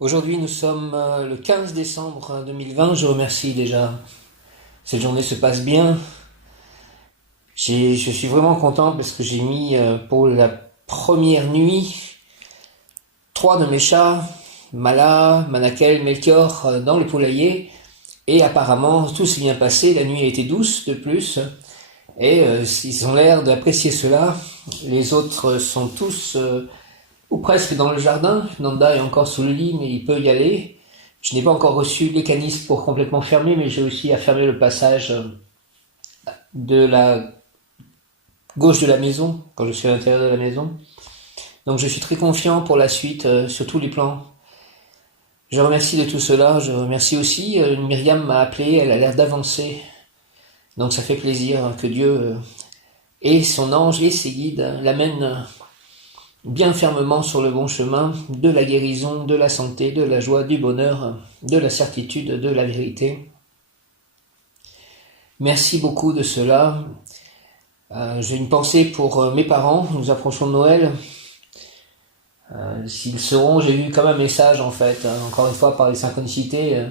Aujourd'hui, nous sommes le 15 décembre 2020. Je remercie déjà. Cette journée se passe bien. Je suis vraiment content parce que j'ai mis pour la première nuit 3 de mes chats, Mala, Manakel, Melchior, dans le poulailler. Et apparemment, tout s'est bien passé. La nuit a été douce de plus. Et ils ont l'air d'apprécier cela. Les autres sont tous ou presque dans le jardin. Nanda est encore sous le lit, mais il peut y aller. Je n'ai pas encore reçu les canisses pour complètement fermer, mais j'ai aussi à fermer le passage de la gauche de la maison, quand je suis à l'intérieur de la maison. Donc je suis très confiant pour la suite, sur tous les plans. Je remercie de tout cela. Je remercie aussi, Myriam m'a appelé, elle a l'air d'avancer. Donc ça fait plaisir que Dieu et son ange et ses guides l'amènent bien fermement sur le bon chemin de la guérison, de la santé, de la joie, du bonheur, de la certitude, de la vérité. Merci beaucoup de cela. J'ai une pensée pour mes parents. Nous approchons de Noël. S'ils seront, j'ai vu comme un message en fait, encore une fois par les synchronicités.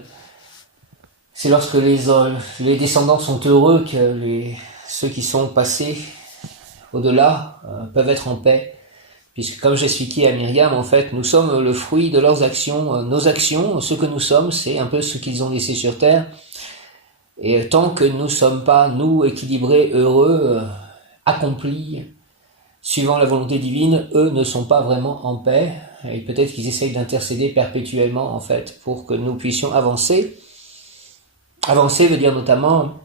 C'est lorsque les descendants sont heureux que ceux qui sont passés au-delà peuvent être en paix. Puisque comme j'expliquais à Myriam, en fait, nous sommes le fruit de leurs actions. Nos actions, ce que nous sommes, c'est un peu ce qu'ils ont laissé sur Terre. Et tant que nous ne sommes pas, nous, équilibrés, heureux, accomplis, suivant la volonté divine, eux ne sont pas vraiment en paix. Et peut-être qu'ils essayent d'intercéder perpétuellement, en fait, pour que nous puissions avancer. Avancer veut dire notamment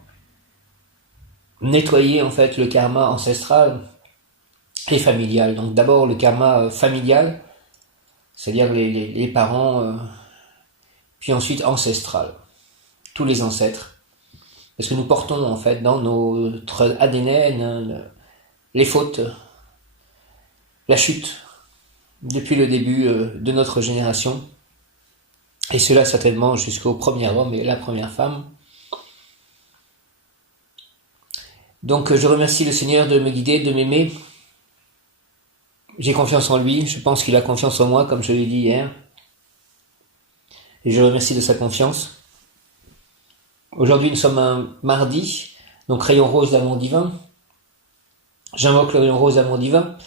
nettoyer, en fait, le karma ancestral et familial. Donc d'abord le karma familial, c'est-à-dire les parents, puis ensuite ancestral, tous les ancêtres. Parce que nous portons en fait dans notre ADN les fautes, la chute, depuis le début de notre génération. Et cela certainement jusqu'au premier homme et la première femme. Donc je remercie le Seigneur de me guider, de m'aimer. J'ai confiance en lui, je pense qu'il a confiance en moi, comme je l'ai dit hier. Et je le remercie de sa confiance. Aujourd'hui, nous sommes un mardi, donc rayon rose d'amour divin. J'invoque le rayon rose d'amour divin,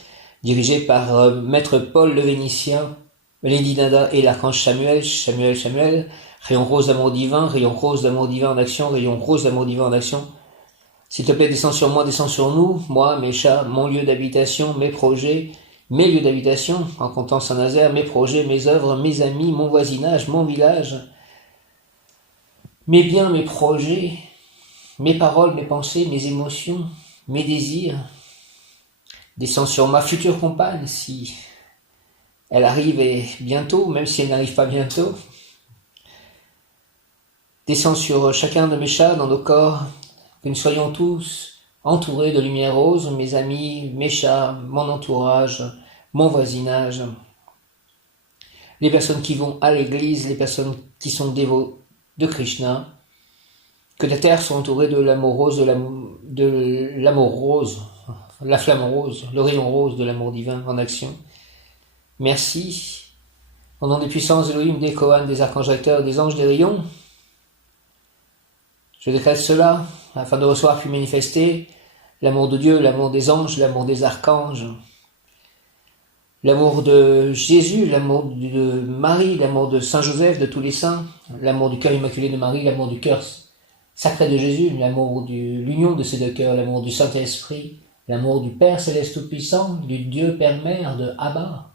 dirigé par Maître Paul le Vénitien, Lady Nada et l'archange Samuel. Rayon rose d'amour divin en action, rayon rose d'amour divin en action. S'il te plaît, descends sur moi, descends sur nous, moi, mes chats, mon lieu d'habitation, mes projets, mes lieux d'habitation, en comptant Saint-Nazaire, mes projets, mes œuvres, mes amis, mon voisinage, mon village, mes biens, mes projets, mes paroles, mes pensées, mes émotions, mes désirs. Descends sur ma future compagne si elle arrive et bientôt, même si elle n'arrive pas bientôt. Descends sur chacun de mes chats dans nos corps, que nous soyons tous entourés de lumière rose, mes amis, mes chats, mon entourage, mon voisinage, les personnes qui vont à l'église, les personnes qui sont dévots de Krishna, que la terre soit entourée de l'amour rose, de l'amour rose, la flamme rose, le rayon rose de l'amour divin en action. Merci. Au nom des puissances Elohim, des Kohan, des archanges acteurs, des anges, des rayons, je décrète cela afin de recevoir puis manifester l'amour de Dieu, l'amour des anges, l'amour des archanges, l'amour de Jésus, l'amour de Marie, l'amour de Saint Joseph, de tous les saints, l'amour du cœur immaculé de Marie, l'amour du cœur sacré de Jésus, l'amour de l'union de ces deux cœurs, l'amour du Saint-Esprit, l'amour du Père Céleste Tout-Puissant, du Dieu Père-Mère, de Abba.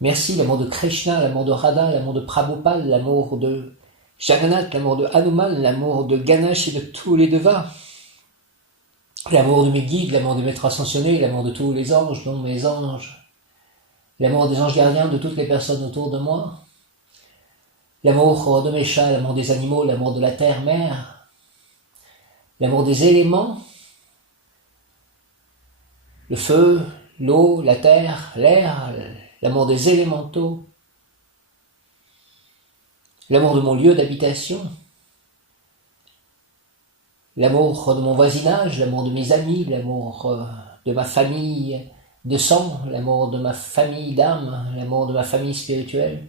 Merci, l'amour de Krishna, l'amour de Radha, l'amour de Prabhupada, l'amour de Jagannath, l'amour de Hanuman, l'amour de Ganesh et de tous les devas. L'amour de mes guides, l'amour de maîtres ascensionnés, l'amour de tous les anges, dont mes anges. L'amour des anges gardiens, de toutes les personnes autour de moi. L'amour de mes chats, l'amour des animaux, l'amour de la terre-mère. L'amour des éléments. Le feu, l'eau, la terre, l'air, l'amour des élémentaux. L'amour de mon lieu d'habitation. L'amour de mon voisinage, l'amour de mes amis, l'amour de ma famille de sang, l'amour de ma famille d'âme, l'amour de ma famille spirituelle,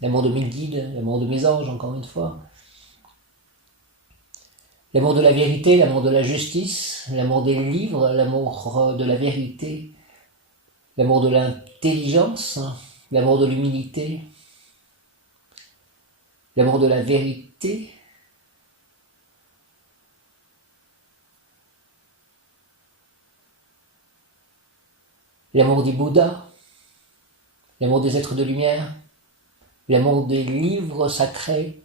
l'amour de mes guides, l'amour de mes anges, encore une fois, l'amour de la vérité, l'amour de la justice, l'amour des livres, l'amour de la vérité, l'amour de l'intelligence, l'amour de l'humilité, l'amour de la vérité, l'amour du Bouddha, l'amour des êtres de lumière, l'amour des livres sacrés,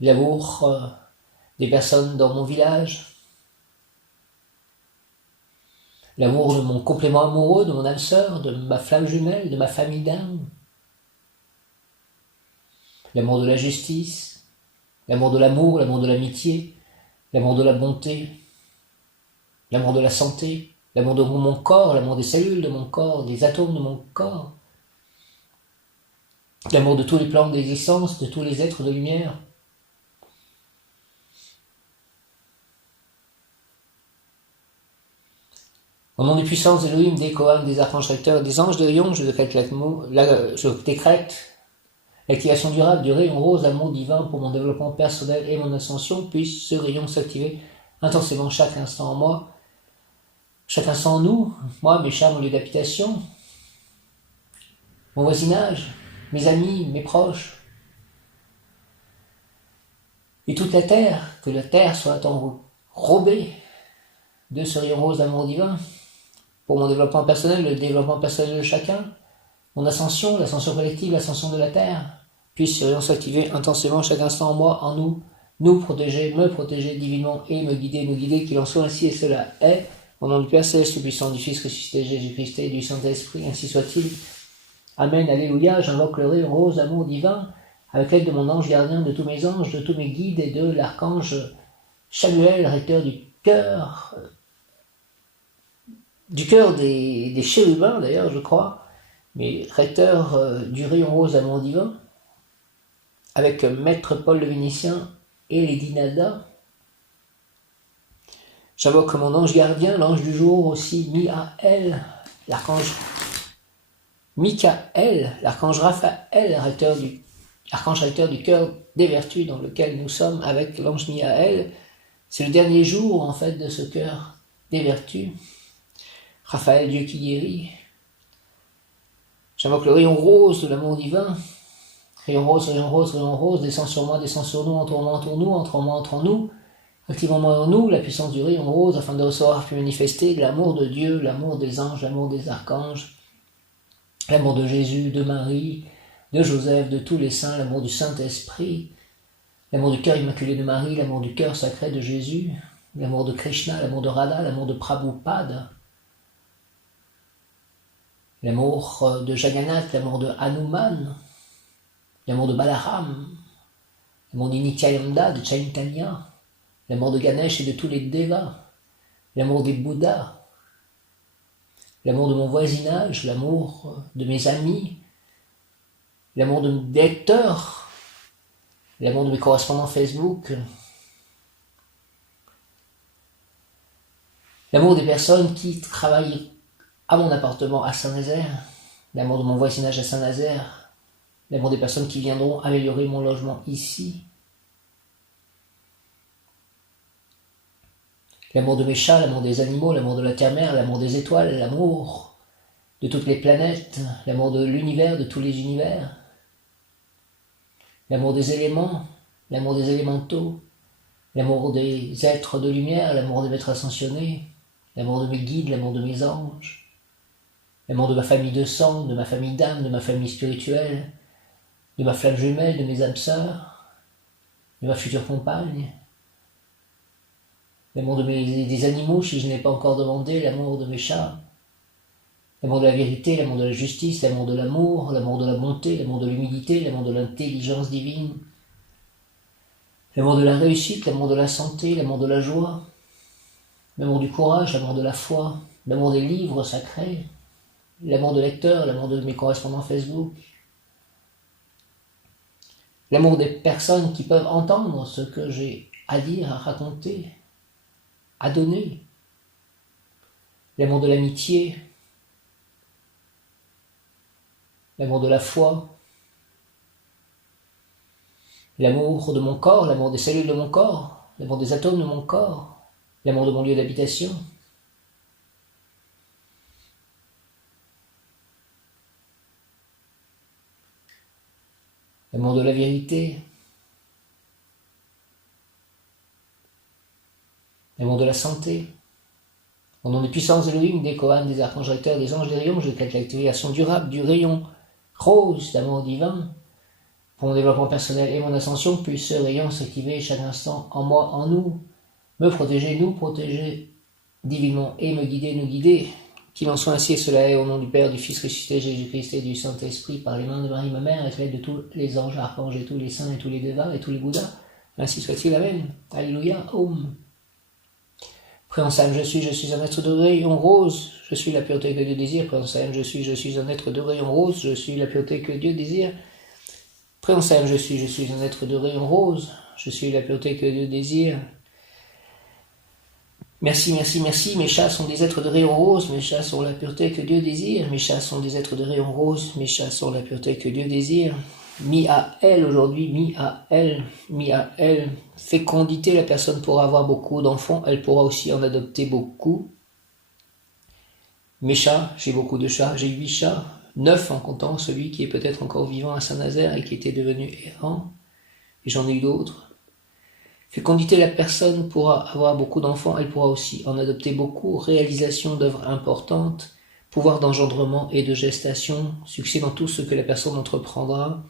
l'amour des personnes dans mon village, l'amour de mon complément amoureux, de mon âme sœur, de ma flamme jumelle, de ma famille d'âme, l'amour de la justice, l'amour de l'amour, l'amour de l'amitié, l'amour de la bonté, l'amour de la santé, l'amour de mon corps, l'amour des cellules de mon corps, des atomes de mon corps, l'amour de tous les plans d'existence, de tous les êtres de lumière. Au nom des puissances d'Elohim, des Kohanim, des archanges recteurs, des anges de Rion, je décrète l'activation durable du rayon rose, amour divin pour mon développement personnel et mon ascension. Puisse ce rayon s'activer intensément chaque instant en moi, chaque instant en nous, moi, mes chers, mon lieu d'habitation, mon voisinage, mes amis, mes proches, et toute la terre, que la terre soit enrobée de ce rayon rose d'amour divin, pour mon développement personnel, le développement personnel de chacun, mon ascension, l'ascension collective, l'ascension de la terre, puisse ce rayon s'activer intensément chaque instant en moi, en nous, nous protéger, me protéger divinement et me guider, qu'il en soit ainsi et cela est. Au nom du Père Céleste, puissant du Fils ressuscité Jésus-Christ et du Saint-Esprit, ainsi soit-il. Amen, alléluia, j'invoque le rayon rose d'amour divin, avec l'aide de mon ange gardien, de tous mes anges, de tous mes guides et de l'archange Chamuel, recteur du cœur des chérubins d'ailleurs, je crois, mais recteur du rayon rose d'amour divin, avec Maître Paul le Vénitien et Lady Nada. J'invoque mon ange gardien, l'ange du jour aussi, Michael, l'archange Michael, l'archange Raphaël, archange recteur du cœur des vertus dans lequel nous sommes avec l'ange Michael. C'est le dernier jour en fait de ce cœur des vertus. Raphaël, Dieu qui guérit. J'invoque le rayon rose de l'amour divin. Rayon rose, rayon rose, rayon rose, descend sur moi, descend sur nous, entoure-moi, entoure-nous, entre-moi, entre nous. Activons-moi en nous la puissance du rayon rose afin de recevoir puis manifester l'amour de Dieu, l'amour des anges, l'amour des archanges, l'amour de Jésus, de Marie, de Joseph, de tous les saints, l'amour du Saint-Esprit, l'amour du cœur immaculé de Marie, l'amour du cœur sacré de Jésus, l'amour de Krishna, l'amour de Radha, l'amour de Prabhupada, l'amour de Jagannath, l'amour de Hanuman, l'amour de Balaram, l'amour de Nityananda, de Chaitanya, l'amour de Ganesh et de tous les Devas, l'amour des Bouddhas, l'amour de mon voisinage, l'amour de mes amis, l'amour de mes lecteurs, l'amour de mes correspondants Facebook, l'amour des personnes qui travaillent à mon appartement à Saint-Nazaire, l'amour de mon voisinage à Saint-Nazaire, l'amour des personnes qui viendront améliorer mon logement ici, l'amour de mes chats, l'amour des animaux, l'amour de la terre-mère, l'amour des étoiles, l'amour de toutes les planètes, l'amour de l'univers, de tous les univers, l'amour des éléments, l'amour des élémentaux, l'amour des êtres de lumière, l'amour des maîtres ascensionnés, l'amour de mes guides, l'amour de mes anges, l'amour de ma famille de sang, de ma famille d'âme, de ma famille spirituelle, de ma flamme jumelle, de mes âmes sœurs, de ma future compagne, l'amour des animaux si je n'ai pas encore demandé, l'amour de mes chats, l'amour de la vérité, l'amour de la justice, l'amour de l'amour, l'amour de la bonté, l'amour de l'humilité, l'amour de l'intelligence divine, l'amour de la réussite, l'amour de la santé, l'amour de la joie, l'amour du courage, l'amour de la foi, l'amour des livres sacrés, l'amour de lecteurs, l'amour de mes correspondants Facebook, l'amour des personnes qui peuvent entendre ce que j'ai à dire, à raconter, à donner, l'amour de l'amitié, l'amour de la foi, l'amour de mon corps, l'amour des cellules de mon corps, l'amour des atomes de mon corps, l'amour de mon lieu d'habitation. L'amour de la vérité, l'amour de la santé. Au nom des puissances Elohim, des Kohan, des archanges recteurs, des anges, des rayons, je décrète l'activation durable du rayon rose d'amour divin. Pour mon développement personnel et mon ascension, puisse ce rayon s'activer chaque instant en moi, en nous, me protéger, nous protéger divinement et me guider, nous guider. Qu'il en soit ainsi et cela est au nom du Père, du Fils ressuscité, Jésus-Christ et du Saint-Esprit, par les mains de Marie, ma mère, avec l'aide de tous les anges, archanges et tous les saints et tous les devins et tous les bouddhas. Ainsi soit-il, Amen. Alléluia, Om. Prénom Sam, je suis un être de rayon rose, je suis la pureté que Dieu désire. Prénom Sam, je suis un être de rayon rose, je suis la pureté que Dieu désire. Prénom Sam, je suis un être de rayon rose, je suis la pureté que Dieu désire. Merci, mes chats sont des êtres de rayon rose, mes chats sont la pureté que Dieu désire, mes chats sont des êtres de rayon rose, mes chats sont la pureté que Dieu désire. Mi-à-elle aujourd'hui, mi-à-elle, fécondité, la personne pourra avoir beaucoup d'enfants, elle pourra aussi en adopter beaucoup. Mes chats, j'ai beaucoup de chats, j'ai 8 chats, 9 en comptant celui qui est peut-être encore vivant à Saint-Nazaire et qui était devenu errant, et j'en ai eu d'autres. Fécondité, la personne pourra avoir beaucoup d'enfants, elle pourra aussi en adopter beaucoup. Réalisation d'œuvres importantes, pouvoir d'engendrement et de gestation, succès dans tout ce que la personne entreprendra,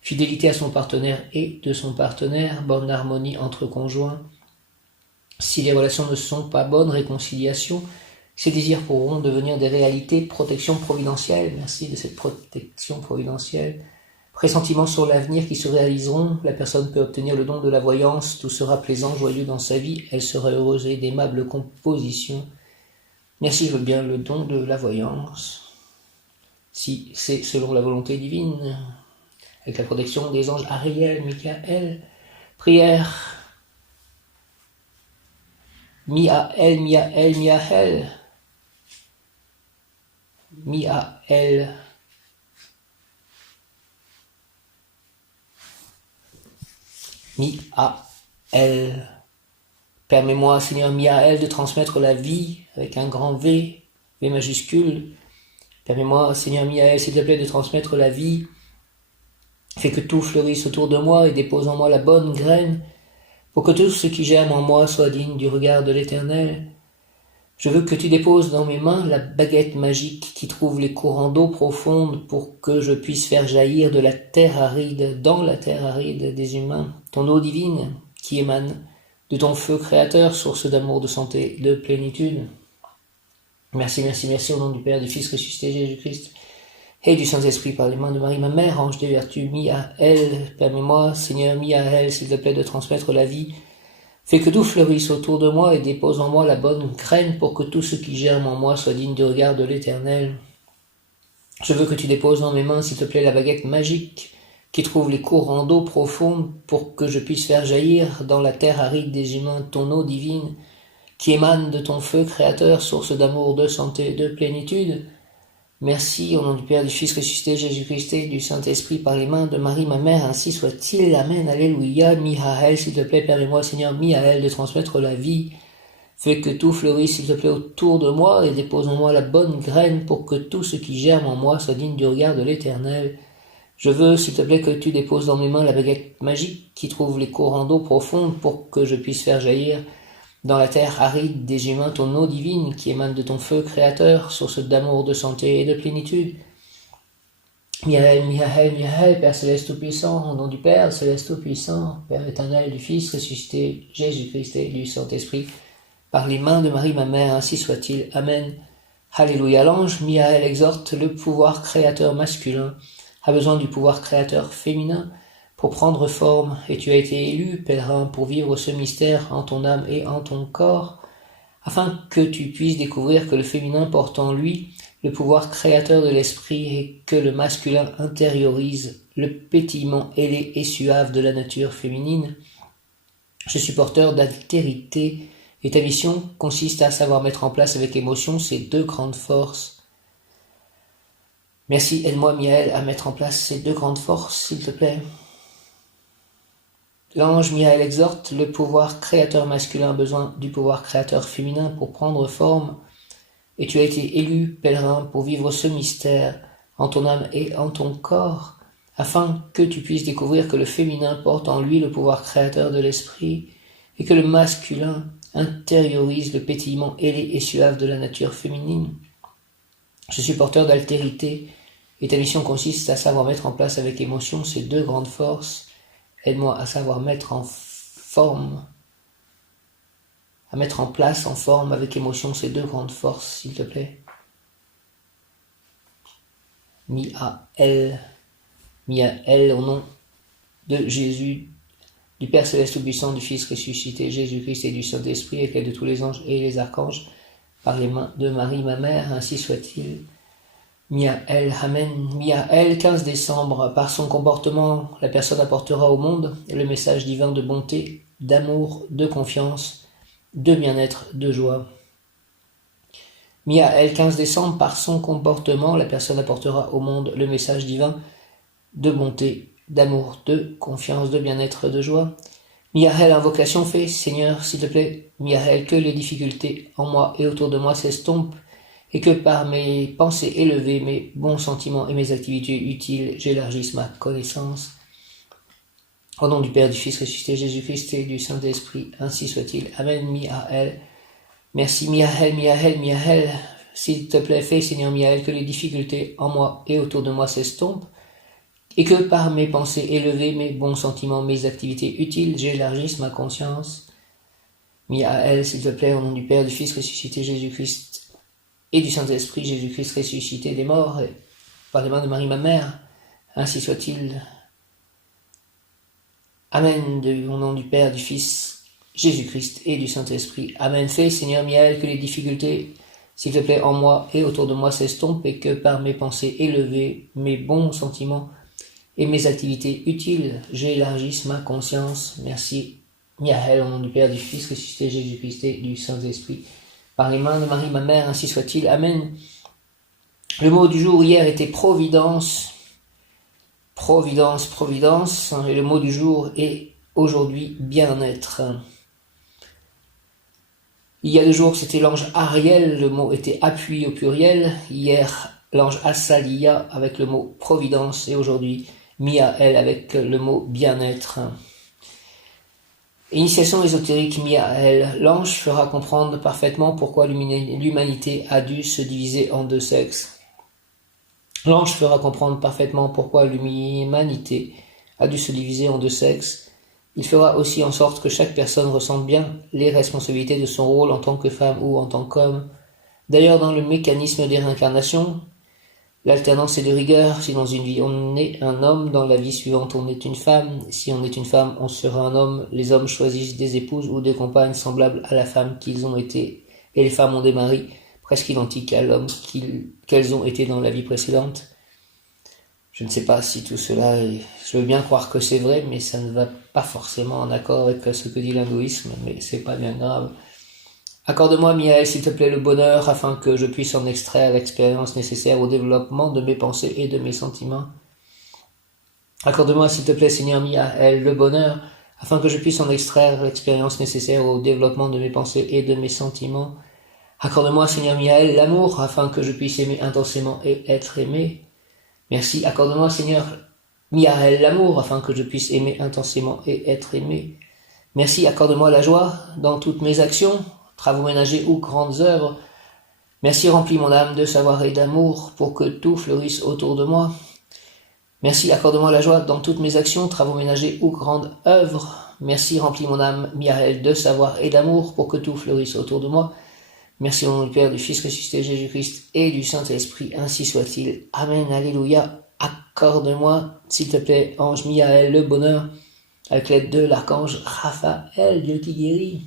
fidélité à son partenaire et de son partenaire, bonne harmonie entre conjoints. Si les relations ne sont pas bonnes, réconciliation, ces désirs pourront devenir des réalités, protection providentielle, merci de cette protection providentielle. Pressentiments sur l'avenir qui se réaliseront, la personne peut obtenir le don de la voyance, tout sera plaisant, joyeux dans sa vie, elle sera heureuse et d'aimables compositions. Merci, je veux bien le don de la voyance, si c'est selon la volonté divine, avec la protection des anges Ariel, Michael, prière, Miaël, Miaël, Mi-A-L. Permets-moi, Seigneur Mi-A-L, de transmettre la vie avec un grand V, V majuscule. Permets-moi, Seigneur Mi-A-L, s'il te plaît, de transmettre la vie. Fais que tout fleurisse autour de moi et dépose en moi la bonne graine, pour que tout ce qui germe en moi soit digne du regard de l'Éternel. Je veux que tu déposes dans mes mains la baguette magique qui trouve les courants d'eau profonde pour que je puisse faire jaillir de la terre aride, dans la terre aride des humains, ton eau divine qui émane de ton feu créateur, source d'amour, de santé, de plénitude. Merci au nom du Père, du Fils ressuscité Jésus-Christ et du Saint-Esprit par les mains de Marie, ma mère, ange des vertus, Mi-A-L. Permets-moi, Seigneur Mi-A-L, s'il te plaît, de transmettre la vie. Fais que tout fleurisse autour de moi et dépose en moi la bonne graine pour que tout ce qui germe en moi soit digne du regard de l'Éternel. Je veux que tu déposes dans mes mains, s'il te plaît, la baguette magique qui trouve les courants d'eau profonde pour que je puisse faire jaillir dans la terre aride des humains ton eau divine qui émane de ton feu créateur, source d'amour, de santé, de plénitude. Merci au nom du Père, du Fils ressuscité Jésus-Christ et du Saint-Esprit par les mains de Marie, ma mère, ainsi soit-il. Amen, alléluia. Mi-A-L, s'il te plaît, permets-moi, Seigneur, Mi-A-L, de transmettre la vie. Fais que tout fleurisse, s'il te plaît, autour de moi et dépose en moi la bonne graine pour que tout ce qui germe en moi soit digne du regard de l'Éternel. Je veux, s'il te plaît, que tu déposes dans mes mains la baguette magique qui trouve les courants d'eau profonde pour que je puisse faire jaillir dans la terre aride des humains ton eau divine qui émane de ton feu créateur, source d'amour, de santé et de plénitude. Miaël, Père céleste tout-puissant, au nom du Père céleste tout-puissant, Père éternel, du Fils ressuscité, Jésus-Christ et du Saint-Esprit, par les mains de Marie, ma mère, ainsi soit-il. Amen. Alléluia. L'ange Miaël exhorte le pouvoir créateur masculin, a besoin du pouvoir créateur féminin, pour prendre forme, et tu as été élu, pèlerin, pour vivre ce mystère en ton âme et en ton corps, afin que tu puisses découvrir que le féminin porte en lui le pouvoir créateur de l'esprit et que le masculin intériorise le pétillement ailé et suave de la nature féminine. Je suis porteur d'altérité et ta mission consiste à savoir mettre en place avec émotion ces deux grandes forces. Merci, aide-moi, Miaël, à mettre en place ces deux grandes forces, s'il te plaît. L'ange Miaël exhorte, le pouvoir créateur masculin a besoin du pouvoir créateur féminin pour prendre forme, et tu as été élu, pèlerin, pour vivre ce mystère en ton âme et en ton corps, afin que tu puisses découvrir que le féminin porte en lui le pouvoir créateur de l'esprit, et que le masculin intériorise le pétillement ailé et suave de la nature féminine. Je suis porteur d'altérité, et ta mission consiste à savoir mettre en place avec émotion ces deux grandes forces. Aide-moi à savoir mettre en forme, à mettre en place en forme avec émotion ces deux grandes forces, s'il te plaît. Miaël, au nom de Jésus, du Père Céleste Tout-Puissant, du Fils ressuscité, Jésus-Christ et du Saint-Esprit, et de tous les anges et les archanges, par les mains de Marie, ma mère, ainsi soit-il. Miaël, Amen. Miaël, 15 décembre, par son comportement, la personne apportera au monde le message divin de bonté, d'amour, de confiance, de bien-être, de joie. Miaël, 15 décembre, par son comportement, la personne apportera au monde le message divin de bonté, d'amour, de confiance, de bien-être, de joie. Miaël, invocation fait, Seigneur, s'il te plaît, Miaël, que les difficultés en moi et autour de moi s'estompent, et que par mes pensées élevées, mes bons sentiments et mes activités utiles, j'élargisse ma connaissance. Au nom du Père, du Fils ressuscité, Jésus-Christ et du Saint-Esprit, ainsi soit-il. Amen, Miaël. Merci, Miaël. S'il te plaît, fais, Seigneur Miaël, que les difficultés en moi et autour de moi s'estompent, et que par mes pensées élevées, mes bons sentiments, mes activités utiles, j'élargisse ma conscience. Miaël, s'il te plaît, au nom du Père, du Fils ressuscité, Jésus-Christ, et du Saint-Esprit, Jésus-Christ ressuscité des morts, et par les mains de Marie, ma mère, ainsi soit-il. Amen, au nom du Père, du Fils, Jésus-Christ et du Saint-Esprit. Amen. Fais, Seigneur Miaël, que les difficultés, s'il te plaît, en moi et autour de moi s'estompent, et que par mes pensées élevées, mes bons sentiments et mes activités utiles, j'élargisse ma conscience. Merci, Miaël, au nom du Père, du Fils ressuscité, Jésus-Christ et du Saint-Esprit. Par les mains de Marie, ma mère, ainsi soit-il. Amen. Le mot du jour hier était providence. Providence. Et le mot du jour est aujourd'hui bien-être. Il y a 2 jours, c'était l'ange Ariel. Le mot était appui au pluriel. Hier, l'ange Assalia avec le mot providence. Et aujourd'hui, Miaël avec le mot bien-être. Initiation ésotérique Miaël. L'ange fera comprendre parfaitement pourquoi l'humanité a dû se diviser en 2 sexes. L'ange fera comprendre parfaitement pourquoi l'humanité a dû se diviser en 2 sexes. Il fera aussi en sorte que chaque personne ressente bien les responsabilités de son rôle en tant que femme ou en tant qu'homme. D'ailleurs, dans le mécanisme des réincarnations, l'alternance est de rigueur. Si dans une vie on est un homme, dans la vie suivante on est une femme. Si on est une femme, on sera un homme. Les hommes choisissent des épouses ou des compagnes semblables à la femme qu'ils ont été, et les femmes ont des maris presque identiques à l'homme qu'elles ont été dans la vie précédente. Je ne sais pas si tout cela je veux bien croire que c'est vrai, mais ça ne va pas forcément en accord avec ce que dit l'hindouisme, mais c'est pas bien grave. Accorde-moi, Miaël, s'il te plaît, le bonheur, afin que je puisse en extraire l'expérience nécessaire au développement de mes pensées et de mes sentiments. Accorde-moi, s'il te plaît, Seigneur Miaël, le bonheur, afin que je puisse en extraire l'expérience nécessaire au développement de mes pensées et de mes sentiments. Accorde-moi, Seigneur Miaël, l'amour, afin que je puisse aimer intensément et être aimé. Merci, accorde-moi, Seigneur Miaël, l'amour, afin que je puisse aimer intensément et être aimé. Merci, accorde-moi la joie dans toutes mes actions, travaux ménagers ou grandes œuvres. Merci, remplis mon âme de savoir et d'amour pour que tout fleurisse autour de moi. Merci, accorde-moi la joie dans toutes mes actions, travaux ménagers ou grandes œuvres. Merci, remplis mon âme, Miaël, de savoir et d'amour pour que tout fleurisse autour de moi. Merci au nom du Père, du Fils ressuscité, Jésus-Christ et du Saint-Esprit, ainsi soit-il. Amen, alléluia. Accorde-moi, s'il te plaît, ange Miaël, le bonheur, avec l'aide de l'archange Raphaël, Dieu qui guérit.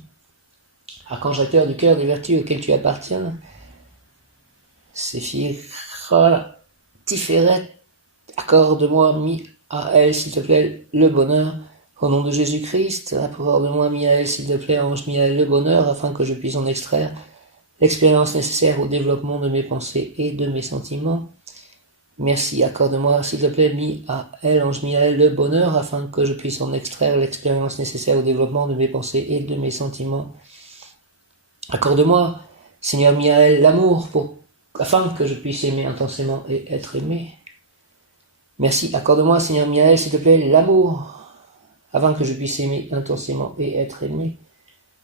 Archange acteur du cœur des vertus auxquelles tu appartiens. Séphira Tiferet, accorde-moi, Miaël, s'il te plaît, le bonheur, Au nom de Jésus-Christ, accorde-moi, Miaël, s'il te plaît, ange Miaël, le bonheur, afin que je puisse en extraire l'expérience nécessaire au développement de mes pensées et de mes sentiments. Merci, accorde-moi, s'il te plaît, Miaël, ange Miaël, le bonheur, afin que je puisse en extraire l'expérience nécessaire au développement de mes pensées et de mes sentiments. Accorde-moi, Seigneur Miaël, l'amour, afin que je puisse aimer intensément et être aimé. Merci, accorde-moi, Seigneur Miaël, s'il te plaît, l'amour, afin que je puisse aimer intensément et être aimé.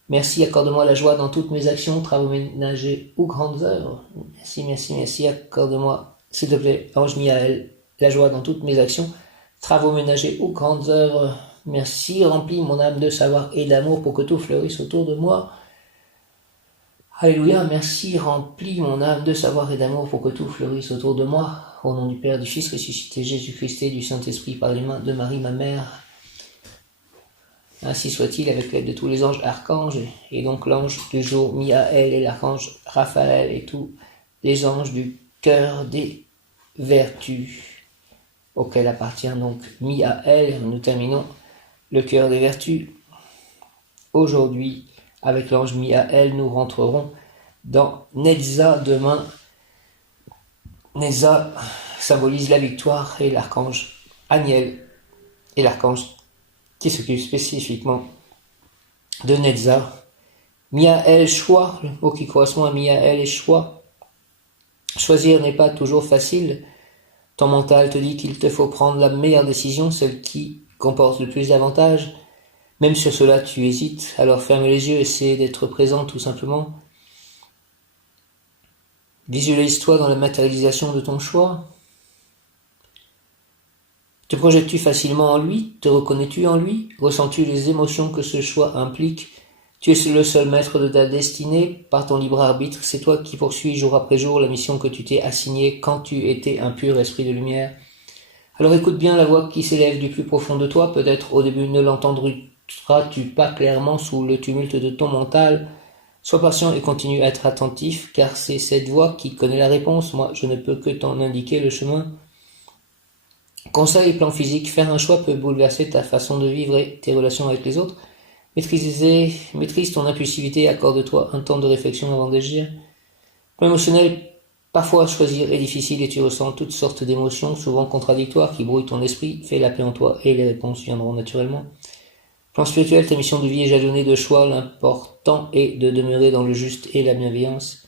Merci, accorde-moi la joie dans toutes mes actions, travaux ménagers ou grandes œuvres. Merci, accorde-moi, s'il te plaît, ange Miaël, la joie dans toutes mes actions, travaux ménagers ou grandes œuvres. Merci, remplis mon âme de savoir et d'amour pour que tout fleurisse autour de moi. Alléluia, merci, remplis mon âme de savoir et d'amour pour que tout fleurisse autour de moi. Au nom du Père, du Fils ressuscité, Jésus-Christ et du Saint-Esprit, par les mains de Marie, ma mère. Ainsi soit-il, avec l'aide de tous les anges archanges, et donc l'ange du jour Miaël et l'archange Raphaël et tous les anges du cœur des vertus, auquel appartient donc Miaël. Nous terminons le cœur des vertus. Aujourd'hui, avec l'ange Miaël, nous rentrerons dans Netza demain. Netza symbolise la victoire et l'archange Aniel et l'archange qui s'occupe spécifiquement de Netza. Miaël, choix, le mot qui correspond à Miaël est choix. Choisir n'est pas toujours facile. Ton mental te dit qu'il te faut prendre la meilleure décision, celle qui comporte le plus d'avantages. Même sur cela, tu hésites, alors ferme les yeux, essaie d'être présent tout simplement. Visualise-toi dans la matérialisation de ton choix. Te projettes-tu facilement en lui? Te reconnais-tu en lui? Ressens-tu les émotions que ce choix implique? Tu es le seul maître de ta destinée. Par ton libre arbitre, c'est toi qui poursuis jour après jour la mission que tu t'es assignée quand tu étais un pur esprit de lumière. Alors écoute bien la voix qui s'élève du plus profond de toi. Peut-être au début ne l'entendras-tu pas clairement sous le tumulte de ton mental. Sois patient et continue à être attentif, car c'est cette voix qui connaît la réponse. Moi, je ne peux que t'en indiquer le chemin. Conseil, plan physique, faire un choix peut bouleverser ta façon de vivre et tes relations avec les autres. Maîtrise ton impulsivité, accorde-toi un temps de réflexion avant d'agir. Plan émotionnel, parfois choisir est difficile et tu ressens toutes sortes d'émotions, souvent contradictoires, qui brouillent ton esprit. Fais la paix en toi et les réponses viendront naturellement. Plan spirituel, ta mission de vie est jalonnée de choix. L'important est de demeurer dans le juste et la bienveillance.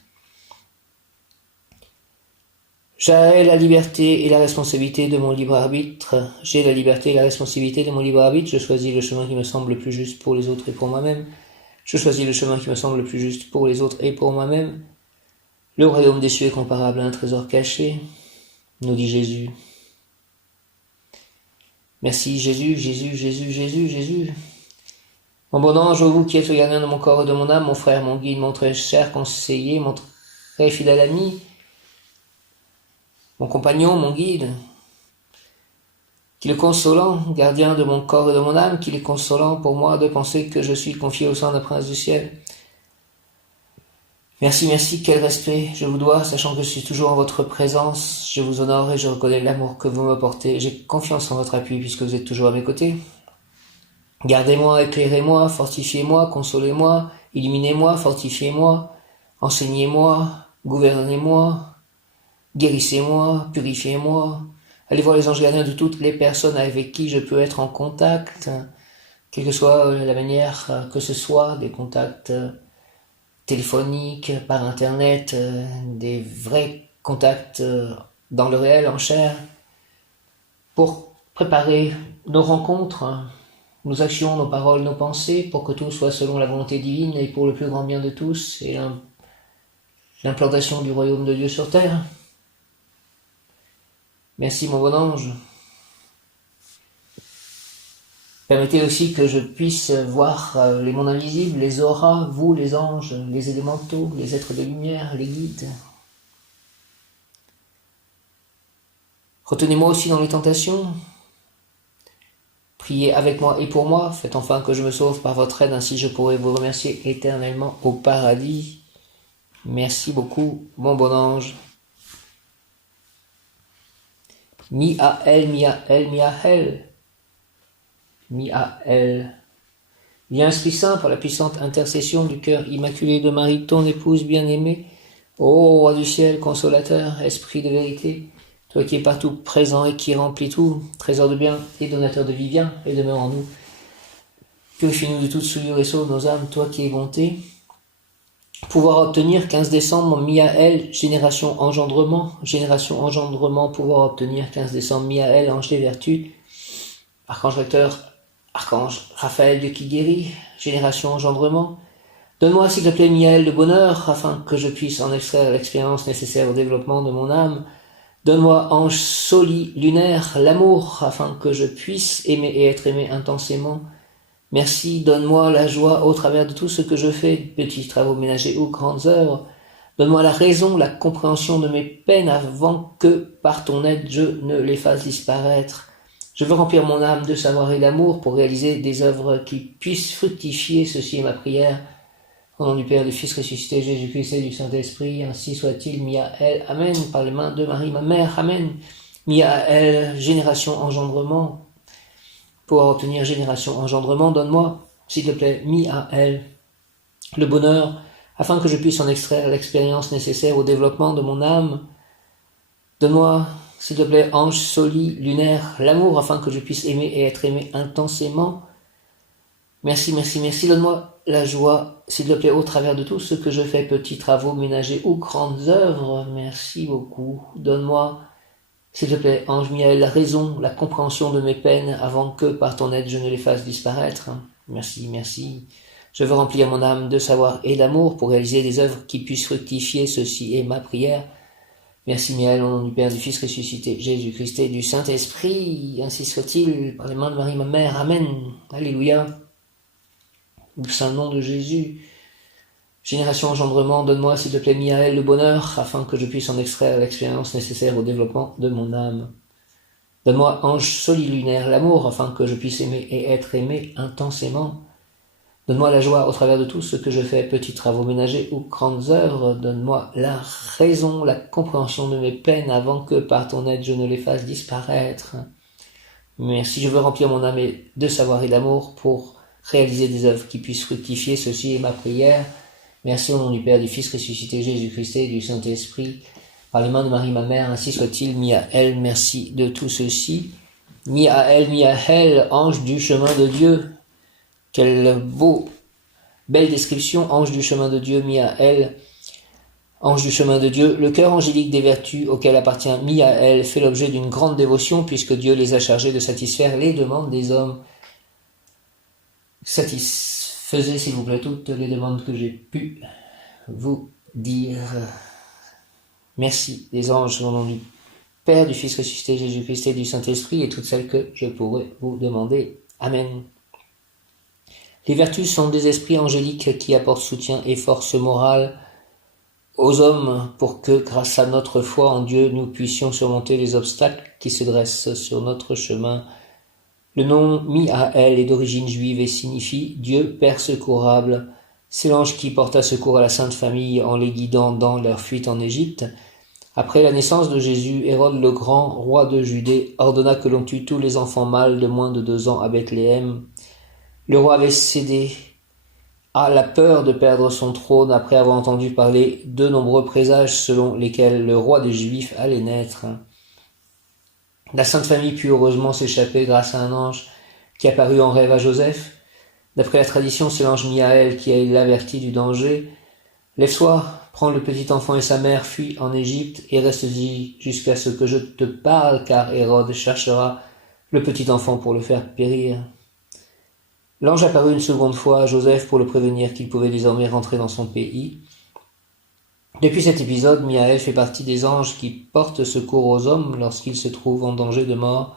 J'ai la liberté et la responsabilité de mon libre arbitre. J'ai la liberté et la responsabilité de mon libre arbitre. Je choisis le chemin qui me semble le plus juste pour les autres et pour moi-même. Je choisis le chemin qui me semble le plus juste pour les autres et pour moi-même. Le royaume des cieux est comparable à un trésor caché, nous dit Jésus. Merci Jésus, Jésus, Jésus, Jésus, Jésus. Mon bon ange, vous qui êtes le gardien de mon corps et de mon âme, mon frère, mon guide, mon très cher conseiller, mon très fidèle ami, mon compagnon, mon guide, qu'il est consolant, gardien de mon corps et de mon âme, qu'il est consolant pour moi de penser que je suis confié au sein d'un prince du ciel. Merci, merci, quel respect je vous dois, sachant que je suis toujours en votre présence, je vous honore et je reconnais l'amour que vous me portez, j'ai confiance en votre appui puisque vous êtes toujours à mes côtés. Gardez-moi, éclairez-moi, fortifiez-moi, consolez-moi, illuminez-moi, fortifiez-moi, enseignez-moi, gouvernez-moi, guérissez-moi, purifiez-moi. Allez voir les anges gardiens de toutes les personnes avec qui je peux être en contact, quelle que soit la manière que ce soit, des contacts téléphoniques, par internet, des vrais contacts dans le réel, en chair, pour préparer nos rencontres, nos actions, nos paroles, nos pensées, pour que tout soit selon la volonté divine et pour le plus grand bien de tous et l'implantation du royaume de Dieu sur terre. Merci mon bon ange. Permettez aussi que je puisse voir les mondes invisibles, les auras, vous les anges, les élémentaux, les êtres de lumière, les guides. Retenez-moi aussi dans les tentations. Priez avec moi et pour moi, faites enfin que je me sauve par votre aide, ainsi je pourrai vous remercier éternellement au paradis. Merci beaucoup, mon bon ange. Miaël, Miaël, Miaël. Miaël. Viens Esprit Saint par la puissante intercession du cœur immaculé de Marie, ton épouse bien-aimée. Ô Roi du ciel, consolateur, Esprit de vérité, toi qui es partout présent et qui remplis tout, trésor de bien et donateur de vie, viens et demeure en nous. Purifie-nous de toute souillure et sauve nos âmes, toi qui es bonté. Pouvoir obtenir 15 décembre, Miaël, génération engendrement, pouvoir obtenir 15 décembre, Miaël, ange des vertus, archange recteur, archange Raphaël, Dieu qui guérit, génération engendrement. Donne-moi, s'il te plaît, Miaël, le bonheur, afin que je puisse en extraire l'expérience nécessaire au développement de mon âme. Donne-moi, ange soli-lunaire, l'amour, afin que je puisse aimer et être aimé intensément. Merci, donne-moi la joie au travers de tout ce que je fais, petits travaux ménagers ou grandes œuvres. Donne-moi la raison, la compréhension de mes peines avant que, par ton aide, je ne les fasse disparaître. Je veux remplir mon âme de savoir et d'amour pour réaliser des œuvres qui puissent fructifier, ceci est ma prière. Au nom du Père, du Fils ressuscité, Jésus-Christ et du Saint-Esprit, ainsi soit-il, Miaël, Amen, par les mains de Marie, ma mère, Amen. Miaël, génération engendrement, pour obtenir génération engendrement, donne-moi, s'il te plaît, Miaël, le bonheur, afin que je puisse en extraire l'expérience nécessaire au développement de mon âme. Donne-moi, s'il te plaît, ange soli-lunaire, l'amour, afin que je puisse aimer et être aimé intensément. Merci, donne-moi la joie, s'il te plaît, au travers de tout ce que je fais, petits travaux ménagers ou grandes œuvres. Merci beaucoup. Donne-moi, s'il te plaît, ange Miaël, la raison, la compréhension de mes peines, avant que, par ton aide, je ne les fasse disparaître. Merci. Je veux remplir mon âme de savoir et d'amour pour réaliser des œuvres qui puissent fructifier, ceci est ma prière. Merci Miaël, au nom du Père, du Fils ressuscité, Jésus-Christ et du Saint-Esprit, ainsi soit-il, par les mains de Marie, ma mère, Amen, Alléluia. Au saint nom de Jésus. Génération engendrement, donne-moi, s'il te plaît, Miaël, le bonheur, afin que je puisse en extraire l'expérience nécessaire au développement de mon âme. Donne-moi, ange soli-lunaire, l'amour, afin que je puisse aimer et être aimé intensément. Donne-moi la joie au travers de tout ce que je fais, petits travaux ménagers ou grandes œuvres. Donne-moi la raison, la compréhension de mes peines, avant que, par ton aide, je ne les fasse disparaître. Merci, je veux remplir mon âme de savoir et d'amour pour réaliser des œuvres qui puissent fructifier, ceci est ma prière. Merci au nom du Père, du Fils ressuscité, Jésus-Christ et du Saint-Esprit, par les mains de Marie, ma mère, ainsi soit-il, Miaël, merci de tout ceci. Miaël, ange du chemin de Dieu. Quelle belle description, ange du chemin de Dieu, Miaël, ange du chemin de Dieu. Le cœur angélique des vertus auquel appartient Miaël fait l'objet d'une grande dévotion puisque Dieu les a chargés de satisfaire les demandes des hommes. Satisfaisez, s'il vous plaît, toutes les demandes que j'ai pu vous dire. Merci, les anges, au nom du Père, du Fils ressuscité, Jésus-Christ et du Saint-Esprit, et toutes celles que je pourrais vous demander. Amen. Les vertus sont des esprits angéliques qui apportent soutien et force morale aux hommes pour que, grâce à notre foi en Dieu, nous puissions surmonter les obstacles qui se dressent sur notre chemin. Le nom Miaël est d'origine juive et signifie « Dieu Père secourable ». C'est l'ange qui porta secours à la Sainte Famille en les guidant dans leur fuite en Égypte. Après la naissance de Jésus, Hérode le Grand, roi de Judée, ordonna que l'on tue tous les enfants mâles de moins de 2 ans à Bethléem. Le roi avait cédé à la peur de perdre son trône après avoir entendu parler de nombreux présages selon lesquels le roi des Juifs allait naître. La Sainte Famille put heureusement s'échapper grâce à un ange qui apparut en rêve à Joseph. D'après la tradition, c'est l'ange Miaël qui l'avertit du danger. « Lève-toi, prends le petit enfant et sa mère, fuis en Égypte et reste-y jusqu'à ce que je te parle, car Hérode cherchera le petit enfant pour le faire périr. » L'ange apparut une seconde fois à Joseph pour le prévenir qu'il pouvait désormais rentrer dans son pays. Depuis cet épisode, Miaël fait partie des anges qui portent secours aux hommes lorsqu'ils se trouvent en danger de mort.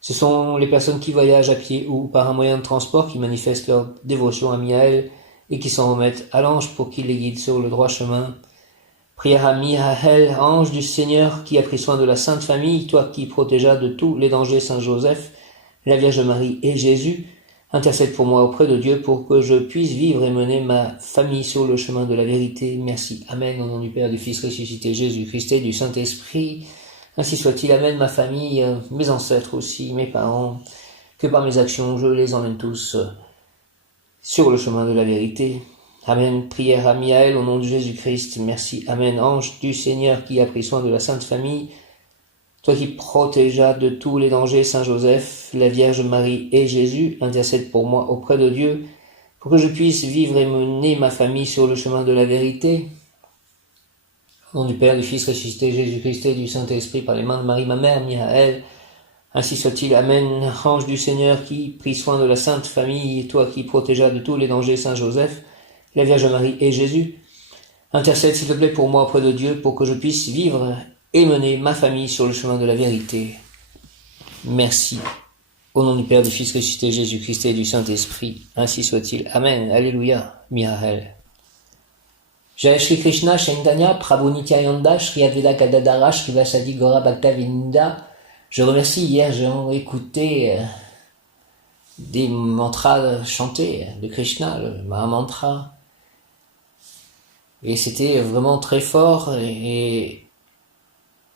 Ce sont les personnes qui voyagent à pied ou par un moyen de transport qui manifestent leur dévotion à Miaël et qui s'en remettent à l'ange pour qu'il les guide sur le droit chemin. Prière à Miaël, ange du Seigneur qui a pris soin de la Sainte Famille, toi qui protégeas de tous les dangers Saint Joseph, la Vierge Marie et Jésus, intercède pour moi auprès de Dieu pour que je puisse vivre et mener ma famille sur le chemin de la vérité. Merci. Amen. Au nom du Père, du Fils ressuscité, Jésus-Christ et du Saint-Esprit. Ainsi soit-il. Amen. Ma famille, mes ancêtres aussi, mes parents, que par mes actions je les emmène tous sur le chemin de la vérité. Amen. Prière à Miaël au nom de Jésus-Christ. Merci. Amen. Ange du Seigneur qui a pris soin de la Sainte Famille, toi qui protégeas de tous les dangers Saint Joseph, la Vierge Marie et Jésus, intercède pour moi auprès de Dieu, pour que je puisse vivre et mener ma famille sur le chemin de la vérité. Au nom du Père, du Fils ressuscité, Jésus-Christ et du Saint-Esprit, par les mains de Marie, ma mère, Miaël, ainsi soit-il. Amen. Ange du Seigneur qui pris soin de la Sainte Famille, toi qui protégeas de tous les dangers Saint Joseph, la Vierge Marie et Jésus, intercède s'il te plaît pour moi auprès de Dieu, pour que je puisse vivre et mener ma famille sur le chemin de la vérité. Merci. Au nom du Père, du Fils ressuscité, Jésus-Christ et du Saint-Esprit, ainsi soit-il. Amen. Alléluia. Miaël. Jai Shri Krishna Chaitanya Prabhu Nityananda Shri Advaita Gadadhara Shri Vasadi Gaura Bhaktavinda. Je remercie, hier j'ai écouté des mantras chantés de Krishna, le Mahamantra. Et c'était vraiment très fort. Et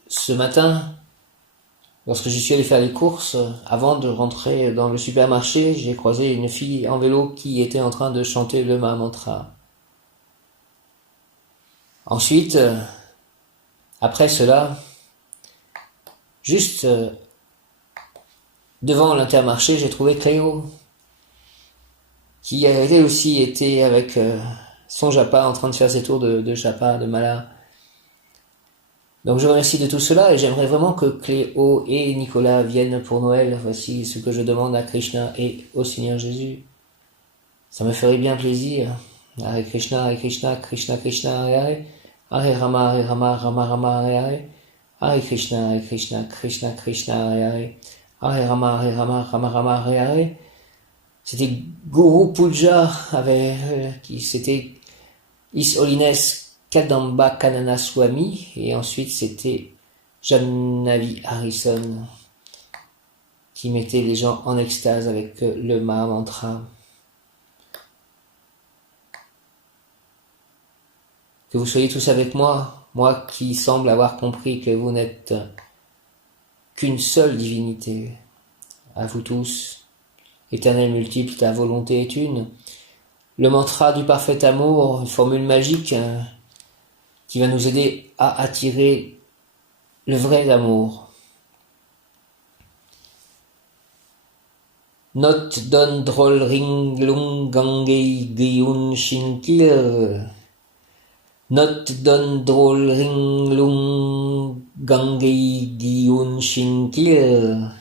ce matin, lorsque je suis allé faire les courses, avant de rentrer dans le supermarché, j'ai croisé une fille en vélo qui était en train de chanter le Mahamantra. Ensuite, après cela, juste devant l'Intermarché, j'ai trouvé Cléo, qui avait aussi été avec son japa en train de faire ses tours de japa, de mala. Donc je remercie de tout cela et j'aimerais vraiment que Cléo et Nicolas viennent pour Noël. Voici ce que je demande à Krishna et au Seigneur Jésus. Ça me ferait bien plaisir. Hare Krishna, Krishna Krishna, Hare Hare. Hare Rama, Rama Rama, Hare Hare. Hare Krishna, Krishna Krishna, Hare Hare. Hare Rama, Rama Rama, Hare Hare. C'était Guru Puja, c'était His Holiness Kadamba Kanana Swami, et ensuite c'était Jannavi Harrison, qui mettait les gens en extase avec le Mahamantra. Que vous soyez tous avec moi, moi qui semble avoir compris que vous n'êtes qu'une seule divinité. À vous tous, éternel multiple, ta volonté est une. Le mantra du parfait amour, une formule magique qui va nous aider à attirer le vrai amour. Not don drol ring lung gangei gyun shinkir. Not don drol ring lung gangei gyun shinkir.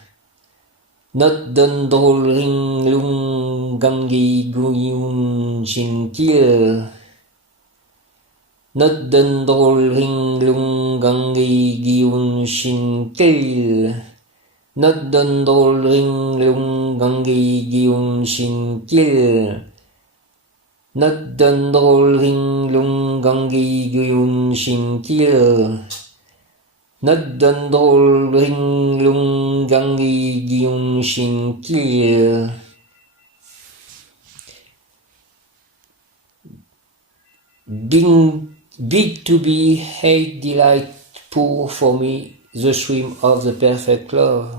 Not don drol ring lung gangei gyun shinkir. Not don drol ring lung gangei gyun shinkir. Not don drol ring lung gangei gyun shinkir. Not don drol ring lung gangei gyun shinkir. Not don drol ring lung gangei gyun shinkir. Big to be, hate, delight, pour for me, the stream of the perfect love.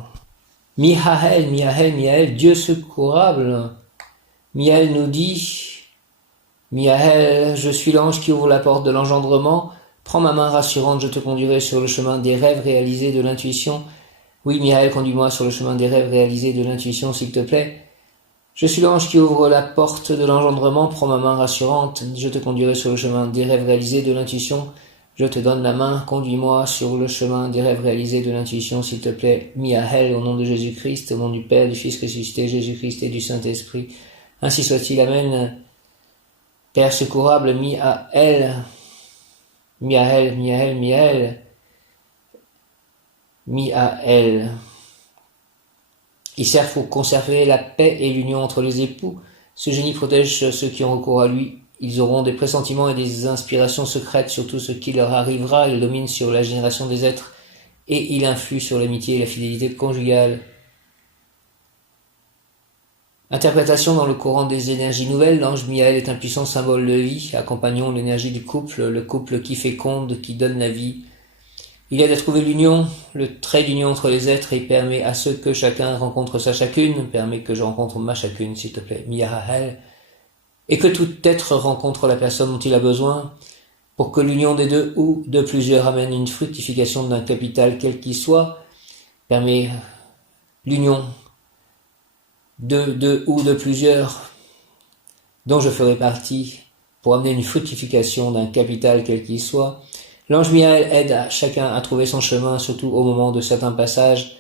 Mihaël, Mihaël, Mihaël, Dieu secourable. Mihaël nous dit, Mihaël, je suis l'ange qui ouvre la porte de l'engendrement. Prends ma main rassurante, je te conduirai sur le chemin des rêves réalisés de l'intuition. Oui, Mihaël, conduis-moi sur le chemin des rêves réalisés de l'intuition, s'il te plaît. Je suis l'ange qui ouvre la porte de l'engendrement. Prends ma main rassurante, je te conduirai sur le chemin des rêves réalisés de l'intuition. Je te donne la main, conduis-moi sur le chemin des rêves réalisés de l'intuition, s'il te plaît. Mihaël, au nom de Jésus-Christ, au nom du Père, du Fils ressuscité, Jésus-Christ et du Saint-Esprit. Ainsi soit-il, Amen. Père secourable, Mihaël, Mihaël, Mihaël, Mihaël, Mihaël. Il sert pour conserver la paix et l'union entre les époux. Ce génie protège ceux qui ont recours à lui. Ils auront des pressentiments et des inspirations secrètes sur tout ce qui leur arrivera. Il domine sur la génération des êtres et il influe sur l'amitié et la fidélité conjugale. Interprétation dans le courant des énergies nouvelles. L'ange Mihaël est un puissant symbole de vie. Accompagnons l'énergie du couple, le couple qui féconde, qui donne la vie. Il aide à trouver l'union, le trait d'union entre les êtres et permet à ceux que chacun rencontre sa chacune, permet que je rencontre ma chacune, s'il te plaît, Miyahahel, et que tout être rencontre la personne dont il a besoin, pour que l'union des deux ou de plusieurs amène une fructification d'un capital quel qu'il soit, permet l'union de deux ou de plusieurs dont je ferai partie pour amener une fructification d'un capital quel qu'il soit. L'ange Miaël aide à chacun à trouver son chemin, surtout au moment de certains passages.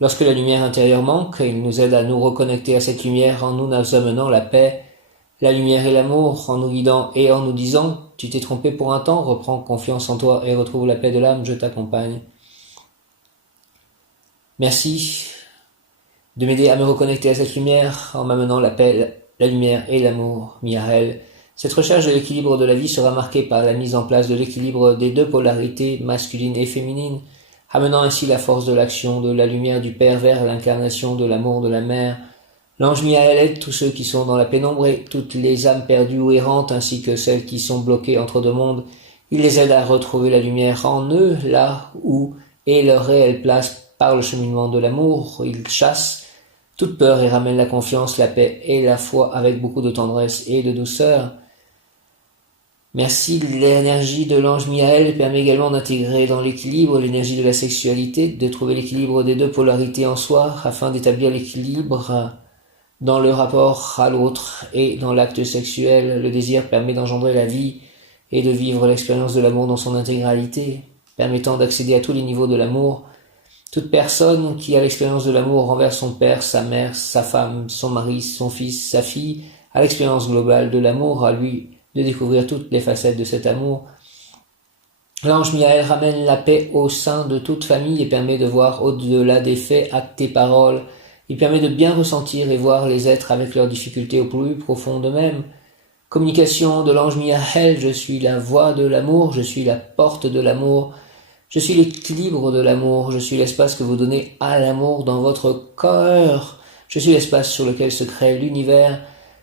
Lorsque la lumière intérieure manque, il nous aide à nous reconnecter à cette lumière en nous amenant la paix, la lumière et l'amour, en nous guidant et en nous disant « Tu t'es trompé pour un temps, reprends confiance en toi et retrouve la paix de l'âme, je t'accompagne. » Merci de m'aider à me reconnecter à cette lumière en m'amenant la paix, la lumière et l'amour, Miaël. Cette recherche de l'équilibre de la vie sera marquée par la mise en place de l'équilibre des deux polarités, masculine et féminine, amenant ainsi la force de l'action, de la lumière du Père vers l'incarnation de l'amour de la Mère. L'ange Miaël aide tous ceux qui sont dans la pénombre et toutes les âmes perdues ou errantes, ainsi que celles qui sont bloquées entre deux mondes. Il les aide à retrouver la lumière en eux, là où est leur réelle place par le cheminement de l'amour. Il chasse toute peur et ramène la confiance, la paix et la foi avec beaucoup de tendresse et de douceur. Merci, l'énergie de l'ange Miaël permet également d'intégrer dans l'équilibre l'énergie de la sexualité, de trouver l'équilibre des deux polarités en soi, afin d'établir l'équilibre dans le rapport à l'autre et dans l'acte sexuel. Le désir permet d'engendrer la vie et de vivre l'expérience de l'amour dans son intégralité, permettant d'accéder à tous les niveaux de l'amour. Toute personne qui a l'expérience de l'amour envers son père, sa mère, sa femme, son mari, son fils, sa fille, a l'expérience globale de l'amour, à lui de découvrir toutes les facettes de cet amour. L'ange Miaël ramène la paix au sein de toute famille et permet de voir au-delà des faits, actes et paroles. Il permet de bien ressentir et voir les êtres avec leurs difficultés au plus profond d'eux-mêmes. Communication de l'ange Miaël, je suis la voix de l'amour, je suis la porte de l'amour, je suis l'équilibre de l'amour, je suis l'espace que vous donnez à l'amour dans votre cœur, je suis l'espace sur lequel se crée l'univers,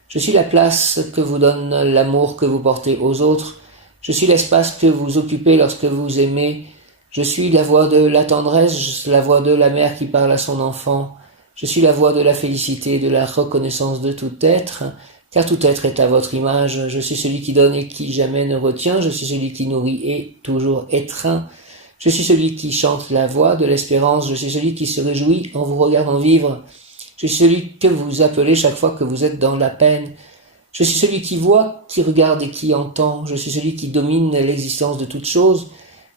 je suis la place que vous donne l'amour que vous portez aux autres, je suis l'espace que vous occupez lorsque vous aimez, je suis la voix de la tendresse, la voix de la mère qui parle à son enfant, je suis la voix de la félicité, de la reconnaissance de tout être, car tout être est à votre image, je suis celui qui donne et qui jamais ne retient, je suis celui qui nourrit et toujours étreint, je suis celui qui chante la voix de l'espérance, je suis celui qui se réjouit en vous regardant vivre, je suis celui que vous appelez chaque fois que vous êtes dans la peine, je suis celui qui voit, qui regarde et qui entend, je suis celui qui domine l'existence de toutes choses,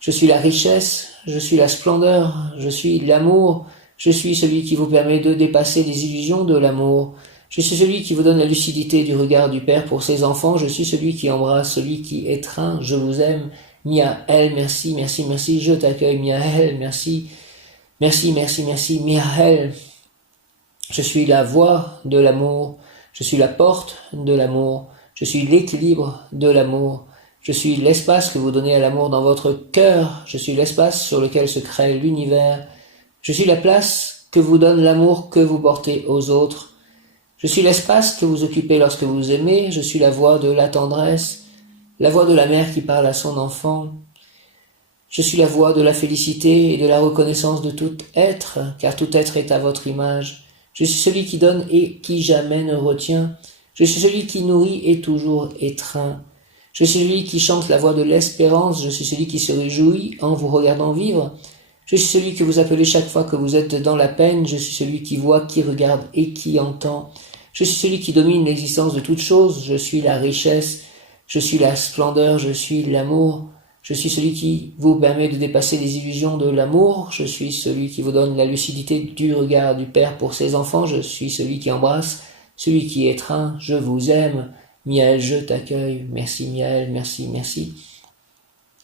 je suis la richesse, je suis la splendeur, je suis l'amour, je suis celui qui vous permet de dépasser les illusions de l'amour, je suis celui qui vous donne la lucidité du regard du Père pour ses enfants, je suis celui qui embrasse, celui qui étreint, je vous aime, Miaël, merci, merci, merci, je t'accueille, Miaël, merci, merci, merci, merci, Miaël. Je suis la voix de l'amour, je suis la porte de l'amour, je suis l'équilibre de l'amour, je suis l'espace que vous donnez à l'amour dans votre cœur, je suis l'espace sur lequel se crée l'univers, je suis la place que vous donne l'amour que vous portez aux autres, je suis l'espace que vous occupez lorsque vous aimez, je suis la voix de la tendresse, la voix de la mère qui parle à son enfant. Je suis la voix de la félicité et de la reconnaissance de tout être, car tout être est à votre image. Je suis celui qui donne et qui jamais ne retient. Je suis celui qui nourrit et toujours étreint. Je suis celui qui chante la voix de l'espérance. Je suis celui qui se réjouit en vous regardant vivre. Je suis celui que vous appelez chaque fois que vous êtes dans la peine. Je suis celui qui voit, qui regarde et qui entend. Je suis celui qui domine l'existence de toutes choses. Je suis la richesse. Je suis la splendeur. Je suis l'amour. Je suis celui qui vous permet de dépasser les illusions de l'amour. Je suis celui qui vous donne la lucidité du regard du Père pour ses enfants. Je suis celui qui embrasse, celui qui étreint. Je vous aime. Miaël, je t'accueille. Merci Miaël, merci, merci.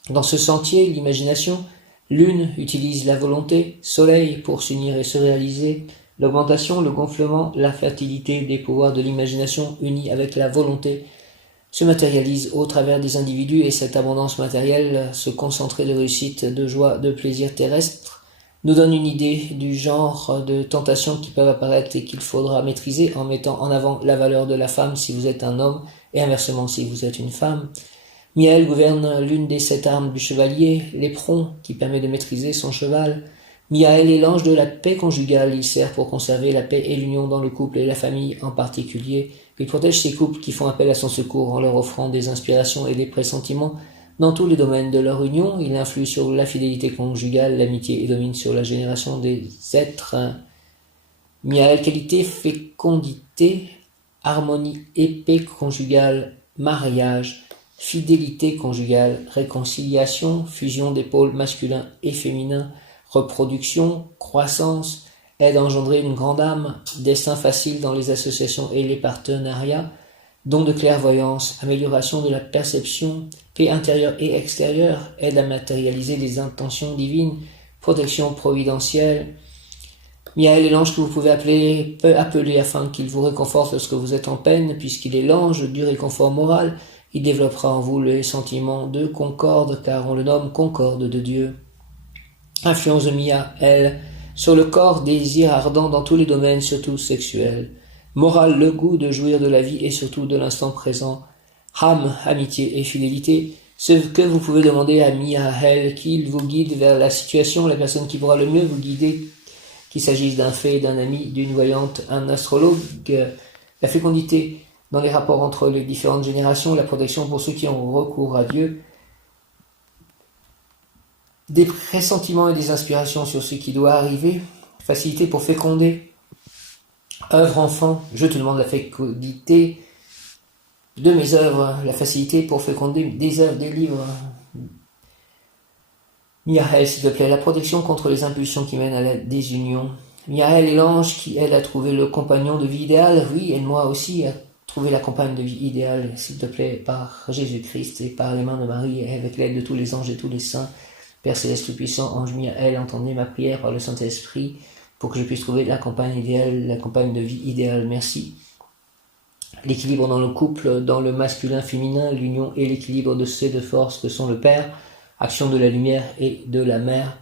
Dans ce sentier, l'imagination, Lune utilise la volonté, Soleil pour s'unir et se réaliser, l'augmentation, le gonflement, la fertilité des pouvoirs de l'imagination unis avec la volonté se matérialise au travers des individus et cette abondance matérielle, ce concentré de réussite, de joie, de plaisir terrestre, nous donne une idée du genre de tentations qui peuvent apparaître et qu'il faudra maîtriser en mettant en avant la valeur de la femme si vous êtes un homme et inversement si vous êtes une femme. Miaël gouverne l'une des 7 armes du chevalier, l'éperon, qui permet de maîtriser son cheval. Miaël est l'ange de la paix conjugale, il sert pour conserver la paix et l'union dans le couple et la famille en particulier. Il protège ces couples qui font appel à son secours en leur offrant des inspirations et des pressentiments dans tous les domaines de leur union. Il influe sur la fidélité conjugale, l'amitié et domine sur la génération des êtres. Miaël, qualité, fécondité, harmonie, épée conjugale, mariage, fidélité conjugale, réconciliation, fusion des pôles masculins et féminins, reproduction, croissance, aide à engendrer une grande âme, destin facile dans les associations et les partenariats, don de clairvoyance, amélioration de la perception, paix intérieure et extérieure, aide à matérialiser les intentions divines, protection providentielle. Miaël est l'ange que vous pouvez appeler afin qu'il vous réconforte lorsque vous êtes en peine, puisqu'il est l'ange du réconfort moral. Il développera en vous les sentiments de concorde, car on le nomme concorde de Dieu. Influence de Miaël sur le corps, désir ardent dans tous les domaines, surtout sexuels. Morale, le goût de jouir de la vie et surtout de l'instant présent. Âme, amitié et fidélité. Ce que vous pouvez demander à Miaël, qu'il vous guide vers la situation, la personne qui pourra le mieux vous guider, qu'il s'agisse d'un fée, d'un ami, d'une voyante, un astrologue, la fécondité dans les rapports entre les différentes générations, la protection pour ceux qui ont recours à Dieu, des pressentiments et des inspirations sur ce qui doit arriver, facilité pour féconder, œuvre enfant, je te demande la fécondité de mes œuvres, la facilité pour féconder des œuvres, des livres. Miaël, s'il te plaît, la protection contre les impulsions qui mènent à la désunion. Miaël est l'ange qui aide à trouver le compagnon de vie idéal. Oui, aide-moi aussi à trouver la compagne de vie idéale, s'il te plaît, par Jésus-Christ et par les mains de Marie et avec l'aide de tous les anges et tous les saints. Père céleste tout-puissant, ange Miaël, entendez ma prière par le Saint-Esprit pour que je puisse trouver la compagne idéale, la compagne de vie idéale. Merci. L'équilibre dans le couple, dans le masculin-féminin, l'union et l'équilibre de ces deux forces que sont le Père, action de la lumière et de la mère,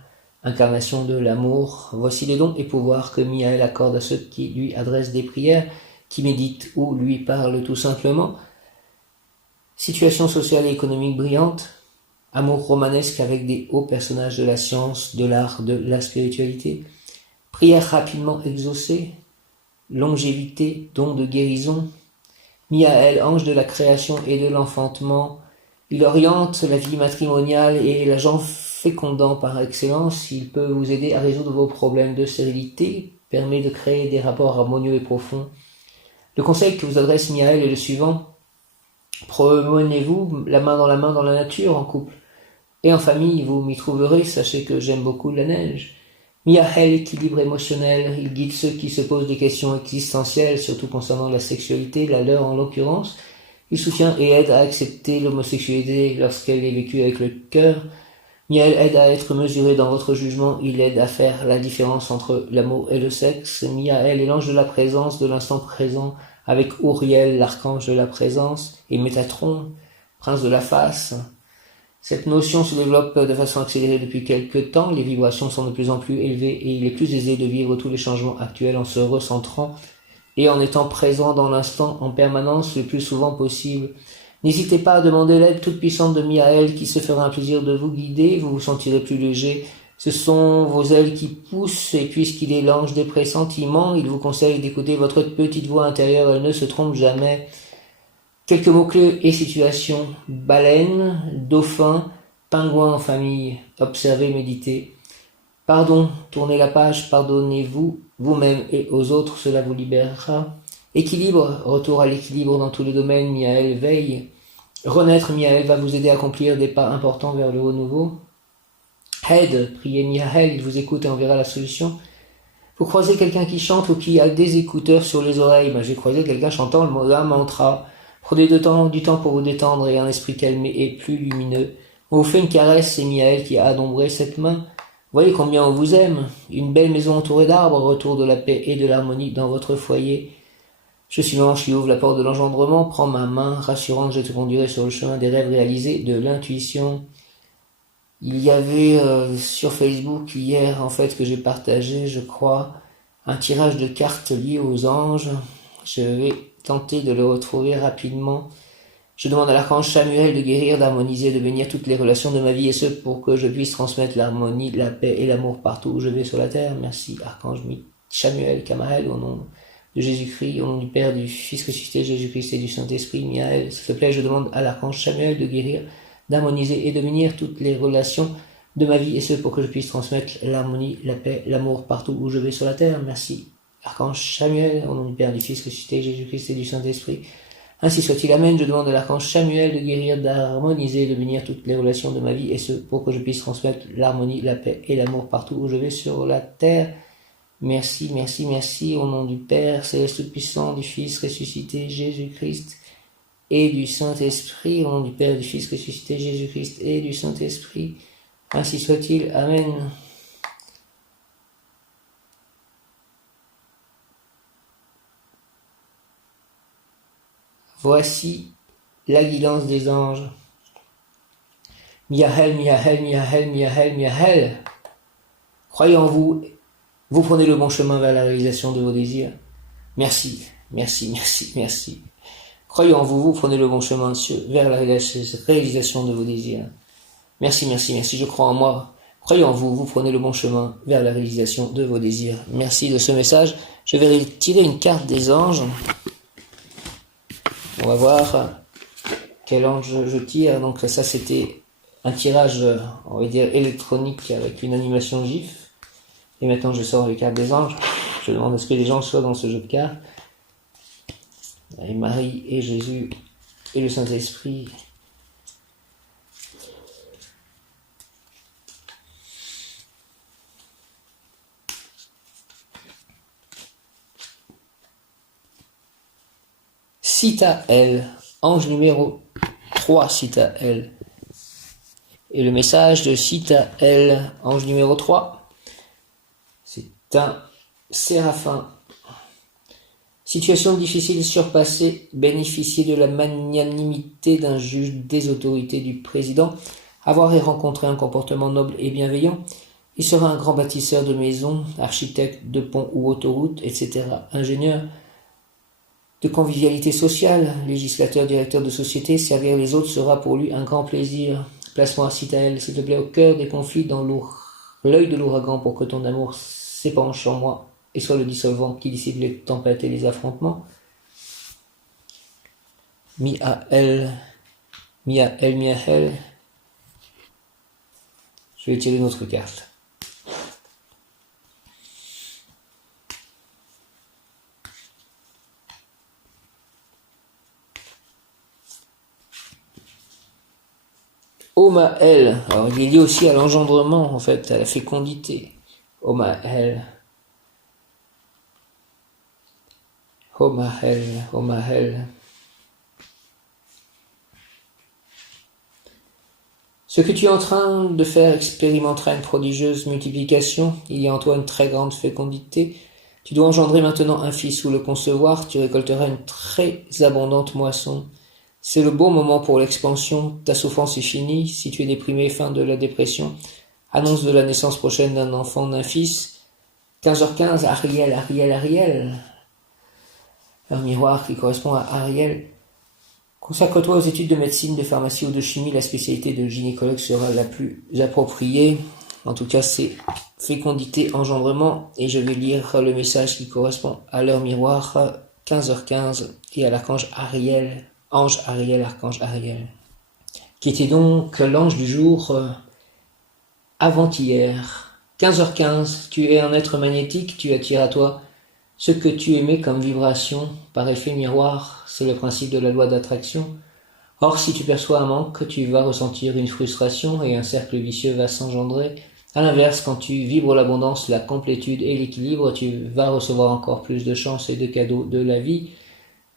incarnation de l'amour. Voici les dons et pouvoirs que Miaël accorde à ceux qui lui adressent des prières, qui méditent ou lui parlent tout simplement. Situation sociale et économique brillante, amour romanesque avec des hauts personnages de la science, de l'art, de la spiritualité, prière rapidement exaucée, longévité, don de guérison. Miaël, ange de la création et de l'enfantement, il oriente la vie matrimoniale et l'agent fécondant par excellence. Il peut vous aider à résoudre vos problèmes de stérilité, permet de créer des rapports harmonieux et profonds. Le conseil que vous adresse Miaël est le suivant. Promenez-vous la main dans la nature en couple. Et en famille, vous m'y trouverez, sachez que j'aime beaucoup la neige. Miaël, équilibre émotionnel, il guide ceux qui se posent des questions existentielles, surtout concernant la sexualité, la leur en l'occurrence. Il soutient et aide à accepter l'homosexualité lorsqu'elle est vécue avec le cœur. Miaël aide à être mesuré dans votre jugement, il aide à faire la différence entre l'amour et le sexe. Miaël est l'ange de la présence, de l'instant présent, avec Uriel, l'archange de la présence, et Métatron, prince de la face. Cette notion se développe de façon accélérée depuis quelque temps, les vibrations sont de plus en plus élevées et il est plus aisé de vivre tous les changements actuels en se recentrant et en étant présent dans l'instant en permanence le plus souvent possible. N'hésitez pas à demander l'aide toute puissante de Miaël qui se fera un plaisir de vous guider, vous vous sentirez plus léger. Ce sont vos ailes qui poussent et puisqu'il est l'ange des pressentiments, il vous conseille d'écouter votre petite voix intérieure, elle ne se trompe jamais. Quelques mots-clés et situations. Baleine, dauphin, pingouin en famille. Observez, méditez. Pardon, tournez la page, pardonnez-vous, vous-même et aux autres, cela vous libérera. Équilibre, retour à l'équilibre dans tous les domaines, Miaël veille. Renaître, Miaël va vous aider à accomplir des pas importants vers le haut nouveau. Aide, priez Miaël, il vous écoute et enverra la solution. Vous croisez quelqu'un qui chante ou qui a des écouteurs sur les oreilles. J'ai croisé quelqu'un chantant le mantra. Prenez du temps pour vous détendre et un esprit calmé et plus lumineux. On vous fait une caresse, c'est Miaël qui a adombré cette main. Voyez combien on vous aime. Une belle maison entourée d'arbres, retour de la paix et de l'harmonie dans votre foyer. Je suis l'ange qui ouvre la porte de l'engendrement, prends ma main rassurante, je te conduirai sur le chemin des rêves réalisés, de l'intuition. Il y avait sur Facebook hier, en fait, que j'ai partagé, je crois, un tirage de cartes lié aux anges. Je vais tenter de le retrouver rapidement. Je demande à l'archange Samuel de guérir, d'harmoniser, de bénir toutes les relations de ma vie et ce pour que je puisse transmettre l'harmonie, la paix et l'amour partout où je vais sur la terre. Merci, archange Samuel, Kamael, au nom de Jésus-Christ, au nom du Père, du Fils ressuscité, Jésus-Christ et du Saint-Esprit, Miaël. S'il te plaît, je demande à l'archange Samuel de guérir, d'harmoniser et de bénir toutes les relations de ma vie et ce pour que je puisse transmettre l'harmonie, la paix, l'amour partout où je vais sur la terre. Merci, archange Samuel, au nom du Père, du Fils ressuscité, Jésus-Christ et du Saint-Esprit. Ainsi soit-il, amen. Je demande à l'archange Samuel de guérir, d'harmoniser, de bénir toutes les relations de ma vie et ce pour que je puisse transmettre l'harmonie, la paix et l'amour partout où je vais sur la terre. Merci, merci, merci, au nom du Père céleste tout-puissant, du Fils ressuscité, Jésus-Christ, et du Saint-Esprit, au nom du Père, du Fils ressuscité, Jésus-Christ, et du Saint-Esprit. Ainsi soit-il, amen. Voici la guidance des anges. Miaël, Miaël, Miaël, Miaël, Miaël. Croyez en vous, vous prenez le bon chemin vers la réalisation de vos désirs. Merci, merci, merci, merci. Croyez en vous, vous prenez le bon chemin vers la réalisation de vos désirs. Merci, merci, merci, je crois en moi. Croyez en vous, vous prenez le bon chemin vers la réalisation de vos désirs. Merci de ce message. Je vais tirer une carte des anges. On va voir quel ange je tire. Donc ça, c'était un tirage, on va dire, électronique avec une animation GIF. Et maintenant, je sors les cartes des anges. Je demande à ce que les anges soient dans ce jeu de cartes. Et Marie et Jésus et le Saint-Esprit. Sitaël, ange numéro 3, Sitaël. Et le message de Sitaël, ange numéro 3, c'est un séraphin. Situation difficile surpassée, bénéficier de la magnanimité d'un juge, des autorités du président, avoir et rencontrer un comportement noble et bienveillant. Il sera un grand bâtisseur de maisons, architecte de ponts ou autoroutes, etc. Ingénieur de convivialité sociale, législateur, directeur de société, servir les autres sera pour lui un grand plaisir. Place-moi à Sitaël, s'il te plaît, au cœur des conflits, dans l'œil de l'ouragan, pour que ton amour s'épanche sur moi et soit le dissolvant qui dissipe les tempêtes et les affrontements. Miaël, Miaël, Miaël. Je vais tirer une autre carte. Omaël, alors il est lié aussi à l'engendrement, en fait, à la fécondité. Omaël. Omaël, Omaël. Ce que tu es en train de faire expérimentera une prodigieuse multiplication. Il y a en toi une très grande fécondité. Tu dois engendrer maintenant un fils ou le concevoir. Tu récolteras une très abondante moisson. C'est le bon moment pour l'expansion. Ta souffrance est finie. Si tu es déprimé, fin de la dépression. Annonce de la naissance prochaine d'un enfant, d'un fils. 15h15, Ariel, Ariel, Ariel. Un miroir qui correspond à Ariel. Consacre-toi aux études de médecine, de pharmacie ou de chimie. La spécialité de gynécologue sera la plus appropriée. En tout cas, c'est fécondité, engendrement. Et je vais lire le message qui correspond à leur miroir, 15h15, et à l'archange Ariel. Ange Ariel, archange Ariel, qui était donc l'ange du jour avant-hier. 15h15, tu es un être magnétique, tu attires à toi ce que tu émets comme vibration par effet miroir, c'est le principe de la loi d'attraction. Or, si tu perçois un manque, tu vas ressentir une frustration et un cercle vicieux va s'engendrer. À l'inverse, quand tu vibres l'abondance, la complétude et l'équilibre, tu vas recevoir encore plus de chance et de cadeaux de la vie,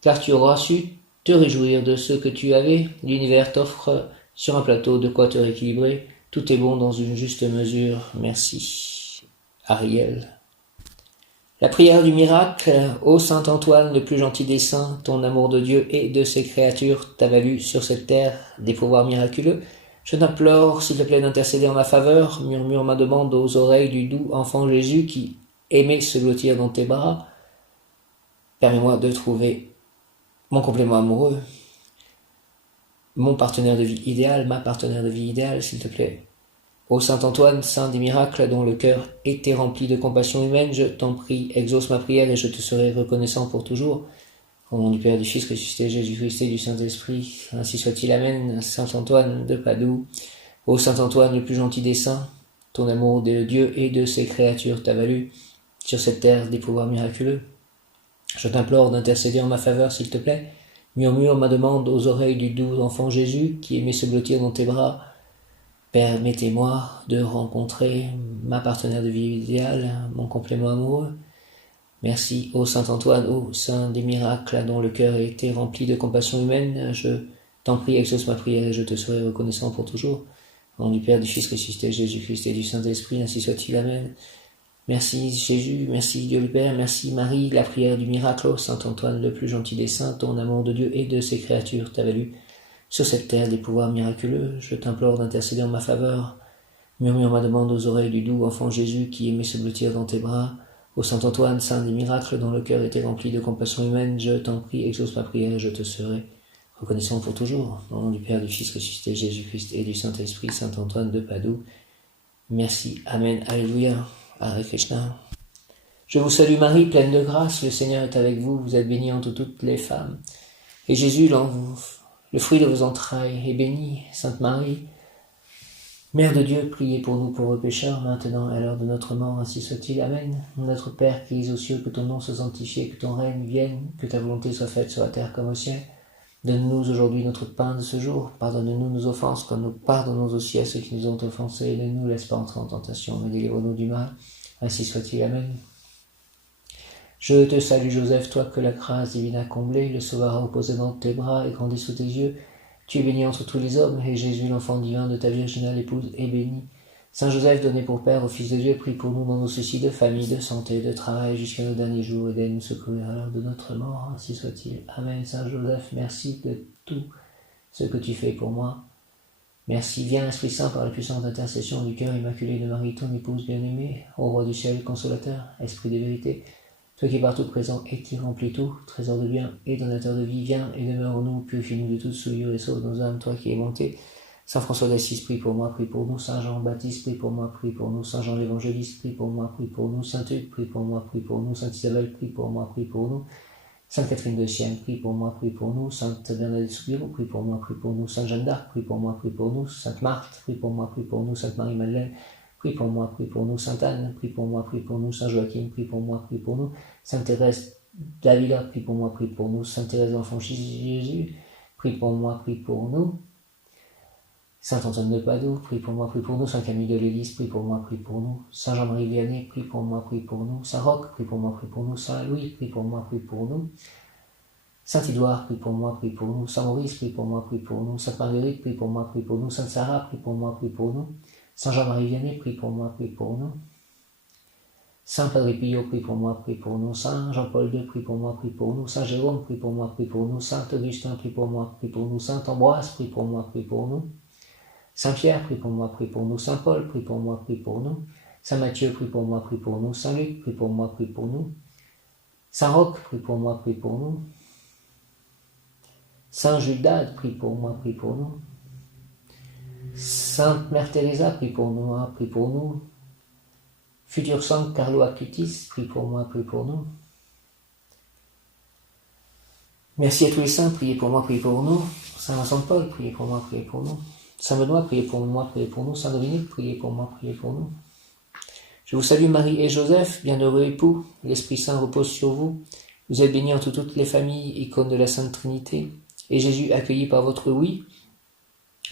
car tu auras su te réjouir de ce que tu avais. L'univers t'offre sur un plateau de quoi te rééquilibrer. Tout est bon dans une juste mesure. Merci. Ariel. La prière du miracle. Ô Saint Antoine, le plus gentil des saints, ton amour de Dieu et de ses créatures t'a valu sur cette terre des pouvoirs miraculeux. Je t'implore, s'il te plaît, d'intercéder en ma faveur. Murmure ma demande aux oreilles du doux enfant Jésus qui aimait se blottir dans tes bras. Permets-moi de trouver mon complément amoureux. mon partenaire de vie idéal, ma partenaire de vie idéale, s'il te plaît. Ô Saint Antoine, saint des miracles, dont le cœur était rempli de compassion humaine, je t'en prie, exauce ma prière et je te serai reconnaissant pour toujours. Au nom du Père, du Fils, ressuscité, Jésus-Christ et du Saint-Esprit, ainsi soit-il, Amen. Saint Antoine de Padoue, ô Saint Antoine, le plus gentil des saints, ton amour de Dieu et de ses créatures t'a valu, sur cette terre, des pouvoirs miraculeux. Je t'implore d'intercéder en ma faveur, s'il te plaît. Murmure ma demande aux oreilles du doux enfant Jésus, qui aimait se blottir dans tes bras. Permettez-moi de rencontrer ma partenaire de vie idéale, mon complément amoureux. Merci, ô Saint Antoine, ô Saint des miracles, dont le cœur a été rempli de compassion humaine. Je t'en prie, exauce ma prière et je te serai reconnaissant pour toujours. Au nom du Père, du Fils ressuscité, Jésus-Christ et du Saint-Esprit, ainsi soit-il. Amen. Merci Jésus, merci Dieu le Père, merci Marie, la prière du miracle, ô Saint Antoine, le plus gentil des saints, ton amour de Dieu et de ses créatures t'a valu sur cette terre des pouvoirs miraculeux. Je t'implore d'intercéder en ma faveur. Murmure ma demande aux oreilles du doux enfant Jésus qui aimait se blottir dans tes bras. Ô Saint Antoine, saint des miracles, dont le cœur était rempli de compassion humaine, je t'en prie, exauce ma prière et je te serai reconnaissant pour toujours. Au nom du Père, du Fils ressuscité, Jésus-Christ et du Saint-Esprit, Saint Antoine de Padoue. Merci. Amen. Alléluia. Hare Krishna. Je vous salue Marie, pleine de grâce, le Seigneur est avec vous, vous êtes bénie entre toutes les femmes. Et Jésus, le fruit de vos entrailles, est béni. Sainte Marie, Mère de Dieu, priez pour nous pauvres pécheurs, maintenant et à l'heure de notre mort, ainsi soit-il. Amen. Notre Père qui es aux cieux, que ton nom soit sanctifié, que ton règne vienne, que ta volonté soit faite sur la terre comme au ciel. Donne-nous aujourd'hui notre pain de ce jour. Pardonne-nous nos offenses, comme nous pardonnons aussi à ceux qui nous ont offensés. Et ne nous laisse pas entrer en tentation, mais délivre-nous du mal. Ainsi soit-il. Amen. Je te salue Joseph, toi que la grâce divine a comblé, le Sauveur a reposé dans tes bras et grandi sous tes yeux. Tu es béni entre tous les hommes, et Jésus, l'enfant divin de ta virginale épouse, est béni. Saint Joseph, donné pour Père au Fils de Dieu, prie pour nous dans nos soucis de famille, de santé, de travail, jusqu'à nos derniers jours, et d'aide nous secourir à l'heure de notre mort, ainsi soit-il. Amen. Saint Joseph, merci de tout ce que tu fais pour moi. Merci, viens Esprit Saint par la puissante intercession du cœur immaculé de Marie, ton épouse bien-aimée, ô roi du ciel, consolateur, esprit de vérité, toi qui es partout présent et qui remplis tout, trésor de bien et donateur de vie, viens et demeure en nous, purifie-nous de toute souillure et sauve nos âmes, toi qui es bonté. Saint François d'Assise, prie pour moi, prie pour nous. Saint Jean-Baptiste, prie pour moi, prie pour nous. Saint Jean l'Évangéliste, prie pour moi, prie pour nous. Saint Hugues, prie pour moi, prie pour nous. Sainte Isabelle, prie pour moi, prie pour nous. Sainte Catherine de Sienne, prie pour moi, prie pour nous. Sainte Bernadette Soubirous, prie pour moi, prie pour nous. Sainte Jeanne d'Arc, prie pour moi, prie pour nous. Sainte Marthe, prie pour moi, prie pour nous. Sainte Marie-Madeleine, prie pour moi, prie pour nous. Sainte Anne, prie pour moi, prie pour nous. Saint Joachim, prie pour moi, prie pour nous. Sainte Thérèse d'Avila, prie pour moi, prie pour nous. Sainte Thérèse d'Enfant Jésus, prie pour moi, prie pour nous. Saint Antoine de Padoue, prie pour moi, prie pour nous. Saint Camille de l'Église, prie pour moi, prie pour nous. Saint Jean-Marie Vianney, prie pour moi, prie pour nous. Saint Roch, prie pour moi, prie pour nous. Saint Louis, prie pour moi, prie pour nous. Saint Édouard, prie pour moi, prie pour nous. Saint Maurice, prie pour moi, prie pour nous. Sainte Marguerite, prie pour moi, prie pour nous. Sainte Sarah, prie pour moi, prie pour nous. Saint Jean-Marie Vianney, prie pour moi, prie pour nous. Saint Padre Pio, prie pour moi, prie pour nous. Saint Jean-Paul II, prie pour moi, prie pour nous. Saint Jérôme, prie pour moi, prie pour nous. Saint Augustin, prie pour moi, prie pour nous. Saint Ambroise, prie pour moi, prie pour nous. Saint Pierre, prie pour moi, prie pour nous. Saint Paul, prie pour moi, prie pour nous. Saint Matthieu, prie pour moi, prie pour nous. Saint Luc, prie pour moi, prie pour nous. Saint Roch, prie pour moi, prie pour nous. Saint Judas, prie pour moi, prie pour nous. Sainte Mère Teresa, prie pour nous, prie pour nous. Futur Saint Carlo Acutis, prie pour moi, prie pour nous. Merci à tous les saints, priez pour moi, priez pour nous. Saint Vincent de Paul, priez pour moi, priez pour nous. Saint Benoît, priez pour moi, priez pour nous. Saint Dominique, priez pour moi, priez pour nous. Je vous salue Marie et Joseph, bienheureux époux, l'Esprit Saint repose sur vous. Vous êtes bénis entre toutes les familles, icônes de la Sainte Trinité. Et Jésus, accueilli par votre oui,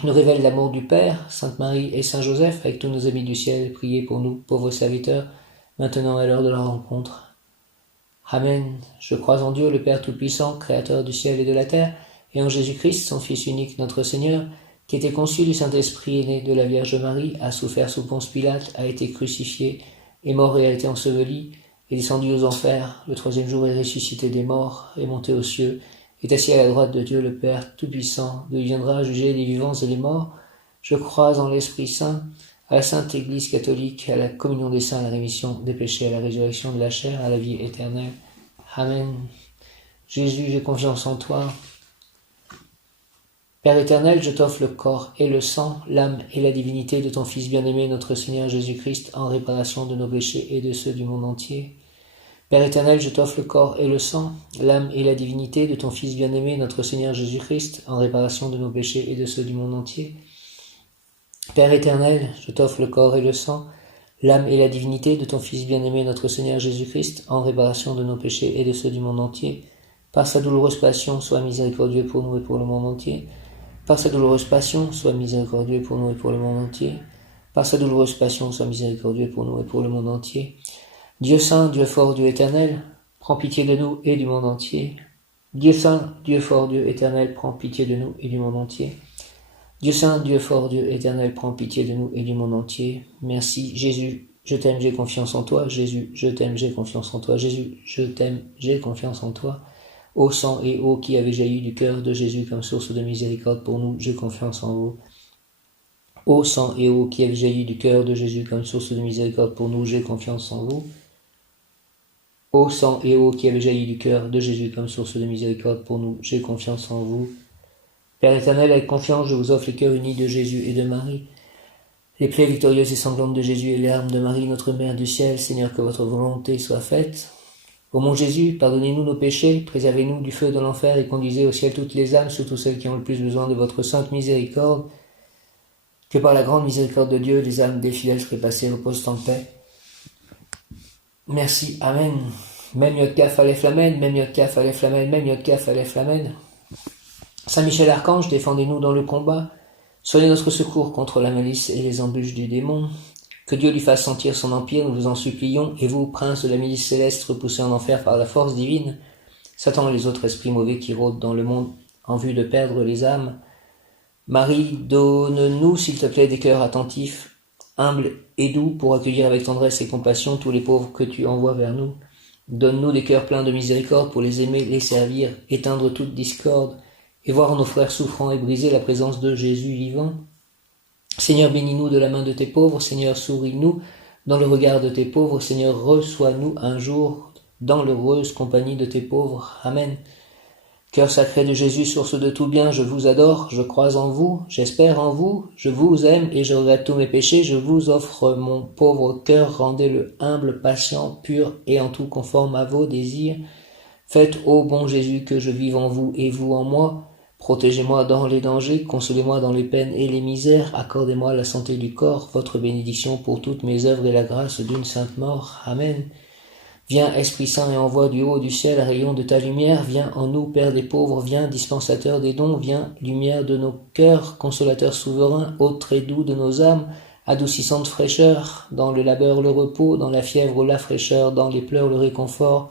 nous révèle l'amour du Père. Sainte Marie et Saint Joseph, avec tous nos amis du ciel, priez pour nous, pauvres serviteurs, maintenant à l'heure de la rencontre. Amen. Je crois en Dieu, le Père Tout-Puissant, Créateur du ciel et de la terre, et en Jésus-Christ, son Fils unique, notre Seigneur, qui était conçu du Saint-Esprit et né de la Vierge Marie, a souffert sous Ponce Pilate, a été crucifié, est mort et a été enseveli, est descendu aux enfers, le troisième jour est ressuscité des morts, est monté aux cieux, est assis à la droite de Dieu le Père Tout-Puissant, d'où il viendra juger les vivants et les morts. Je crois en l'Esprit Saint, à la Sainte Église catholique, à la communion des saints, à la rémission des péchés, à la résurrection de la chair, à la vie éternelle. Amen. Jésus, j'ai confiance en toi. Père éternel, je t'offre le corps et le sang, l'âme et la divinité de ton Fils bien-aimé, notre Seigneur Jésus-Christ, en réparation de nos péchés et de ceux du monde entier. Père éternel, je t'offre le corps et le sang, l'âme et la divinité de ton Fils bien-aimé, notre Seigneur Jésus-Christ, en réparation de nos péchés et de ceux du monde entier. Père éternel, je t'offre le corps et le sang, l'âme et la divinité de ton Fils bien-aimé, notre Seigneur Jésus-Christ, en réparation de nos péchés et de ceux du monde entier. Par sa douloureuse passion, sois miséricordieux pour nous et pour le monde entier. Par sa douloureuse passion, sois miséricordieux pour nous et pour le monde entier. Par sa douloureuse passion, sois miséricordieux pour nous et pour le monde entier. Dieu saint, Dieu fort, Dieu éternel, prends pitié de nous et du monde entier. Dieu saint, Dieu fort, Dieu éternel, prends pitié de nous et du monde entier. Dieu saint, Dieu fort, Dieu éternel, prends pitié de nous et du monde entier. Merci, Jésus, je t'aime, j'ai confiance en toi. Jésus, je t'aime, j'ai confiance en toi. Jésus, je t'aime, j'ai confiance en toi. Ô sang et eau qui avez jailli du cœur de Jésus comme source de miséricorde pour nous, j'ai confiance en vous. Ô sang et eau qui avez jailli du cœur de Jésus comme source de miséricorde pour nous, j'ai confiance en vous. Ô sang et eau qui avez jailli du cœur de Jésus comme source de miséricorde pour nous, j'ai confiance en vous. Père éternel, avec confiance, je vous offre les cœurs unis de Jésus et de Marie, les plaies victorieuses et sanglantes de Jésus et les larmes de Marie, notre Mère du ciel. Seigneur, que votre volonté soit faite. Ô mon Jésus, pardonnez-nous nos péchés, préservez-nous du feu de l'enfer et conduisez au ciel toutes les âmes, surtout celles qui ont le plus besoin de votre sainte miséricorde. Que par la grande miséricorde de Dieu, les âmes des fidèles trépassés reposent en paix. Merci, Amen. Mem Yod-Kaf Aleph Lamed, Mem Yod-Kaf Aleph Lamed, Mem Yod-Kaf Aleph Lamed. Saint Michel Archange, défendez-nous dans le combat. Soyez notre secours contre la malice et les embûches du démon. Que Dieu lui fasse sentir son empire, nous vous en supplions. Et vous, prince de la milice céleste, repoussés en enfer par la force divine, Satan et les autres esprits mauvais qui rôdent dans le monde en vue de perdre les âmes. Marie, donne-nous, s'il te plaît, des cœurs attentifs, humbles et doux, pour accueillir avec tendresse et compassion tous les pauvres que tu envoies vers nous. Donne-nous des cœurs pleins de miséricorde pour les aimer, les servir, éteindre toute discorde, et voir en nos frères souffrants et brisés la présence de Jésus vivant. Seigneur, bénis-nous de la main de tes pauvres. Seigneur, souris-nous dans le regard de tes pauvres. Seigneur, reçois-nous un jour dans l'heureuse compagnie de tes pauvres. Amen. Cœur sacré de Jésus, source de tout bien, je vous adore, je crois en vous, j'espère en vous, je vous aime et je regrette tous mes péchés. Je vous offre mon pauvre cœur, rendez-le humble, patient, pur et en tout conforme à vos désirs. Faites, ô bon Jésus, que je vive en vous et vous en moi. Protégez-moi dans les dangers, consolez-moi dans les peines et les misères, accordez-moi la santé du corps, votre bénédiction pour toutes mes œuvres et la grâce d'une sainte mort. Amen. Viens, Esprit Saint, et envoie du haut du ciel un rayon de ta lumière. Viens en nous, Père des pauvres, viens, dispensateur des dons, viens, lumière de nos cœurs, consolateur souverain, hôte très doux de nos âmes, adoucissante fraîcheur, dans le labeur le repos, dans la fièvre la fraîcheur, dans les pleurs le réconfort.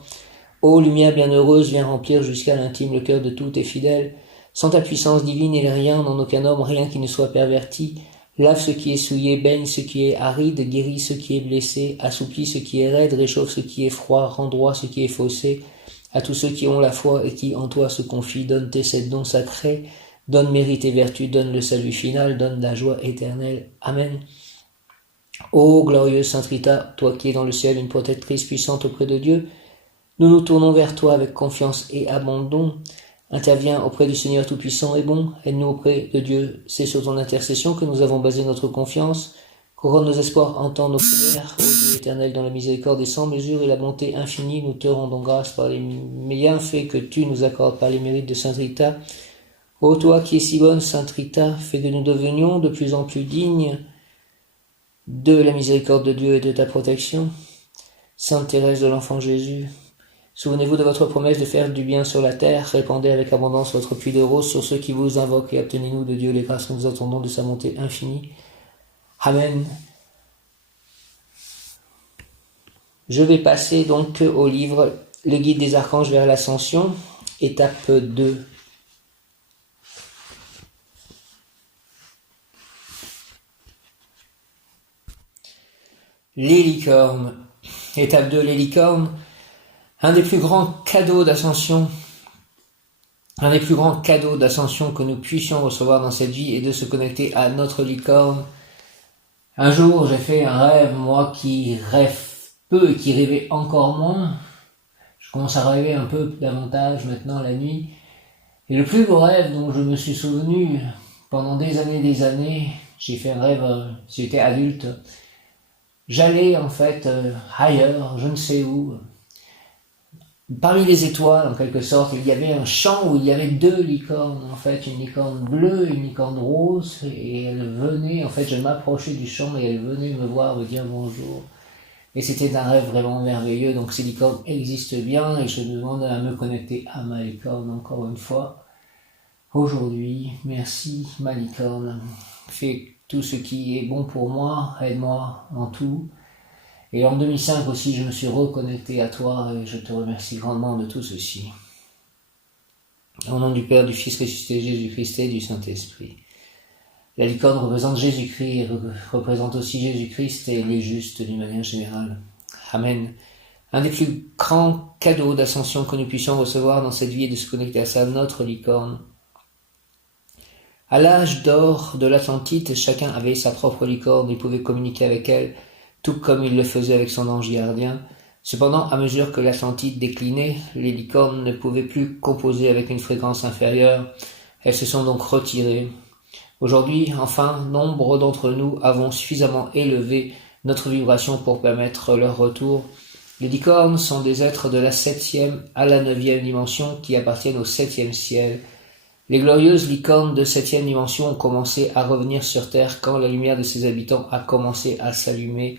Ô lumière bienheureuse, viens remplir jusqu'à l'intime le cœur de tous tes fidèles. Sans ta puissance divine, il n'est rien en aucun homme, rien qui ne soit perverti. Lave ce qui est souillé, baigne ce qui est aride, guérit ce qui est blessé, assouplit ce qui est raide, réchauffe ce qui est froid, rend droit ce qui est faussé. À tous ceux qui ont la foi et qui en toi se confient, donne tes sept dons sacrés, donne mérite et vertu, donne le salut final, donne la joie éternelle. Amen. Ô glorieuse Sainte Rita, toi qui es dans le ciel une protectrice puissante auprès de Dieu, nous nous tournons vers toi avec confiance et abandon. Interviens auprès du Seigneur Tout-Puissant et bon, aide-nous auprès de Dieu. C'est sur ton intercession que nous avons basé notre confiance. Couronne nos espoirs, entends nos prières. Ô Dieu éternel, dans la miséricorde et sans mesure et la bonté infinie, nous te rendons grâce par les bienfaits que tu nous accordes par les mérites de Sainte Rita. Ô toi qui es si bonne, Sainte Rita, fais que nous devenions de plus en plus dignes de la miséricorde de Dieu et de ta protection. Sainte Thérèse de l'Enfant Jésus, souvenez-vous de votre promesse de faire du bien sur la terre, répandez avec abondance votre pluie de roses sur ceux qui vous invoquent et obtenez-nous de Dieu les grâces que nous attendons de sa bonté infinie. Amen. Je vais passer donc au livre Le Guide des Archanges vers l'Ascension, étape 2. Les licornes. Étape 2, les licornes. Un des plus grands cadeaux d'ascension, que nous puissions recevoir dans cette vie est de se connecter à notre licorne. Un jour, j'ai fait un rêve, moi qui rêve peu et qui rêvais encore moins. Je commence à rêver un peu davantage maintenant la nuit. Et le plus beau rêve dont je me suis souvenu pendant des années, j'ai fait un rêve, j'étais adulte, j'allais en fait ailleurs, je ne sais où, parmi les étoiles en quelque sorte, il y avait un champ où il y avait deux licornes, en fait, une licorne bleue et une licorne rose, et elles venaient, en fait, je m'approchais du champ et elles venaient me voir, me dire bonjour. Et c'était un rêve vraiment merveilleux, donc ces licornes existent bien et je demande à me connecter à ma licorne encore une fois. Aujourd'hui, merci ma licorne, fais tout ce qui est bon pour moi, aide-moi en tout. Et en 2005 aussi, je me suis reconnecté à toi et je te remercie grandement de tout ceci. Au nom du Père, du Fils ressuscité, Jésus-Christ et du Saint-Esprit. La licorne représente Jésus-Christ et représente aussi Jésus-Christ et les justes d'une manière générale. Amen. Un des plus grands cadeaux d'ascension que nous puissions recevoir dans cette vie est de se connecter à ça, notre licorne. À l'âge d'or de l'Atlantide, chacun avait sa propre licorne et pouvait communiquer avec elle, tout comme il le faisait avec son ange gardien. Cependant, à mesure que l'Atlantide déclinait, les licornes ne pouvaient plus composer avec une fréquence inférieure. Elles se sont donc retirées. Aujourd'hui, enfin, nombre d'entre nous avons suffisamment élevé notre vibration pour permettre leur retour. Les licornes sont des êtres de la 7e à la 9e dimension qui appartiennent au 7e ciel. Les glorieuses licornes de 7e dimension ont commencé à revenir sur Terre quand la lumière de ses habitants a commencé à s'allumer.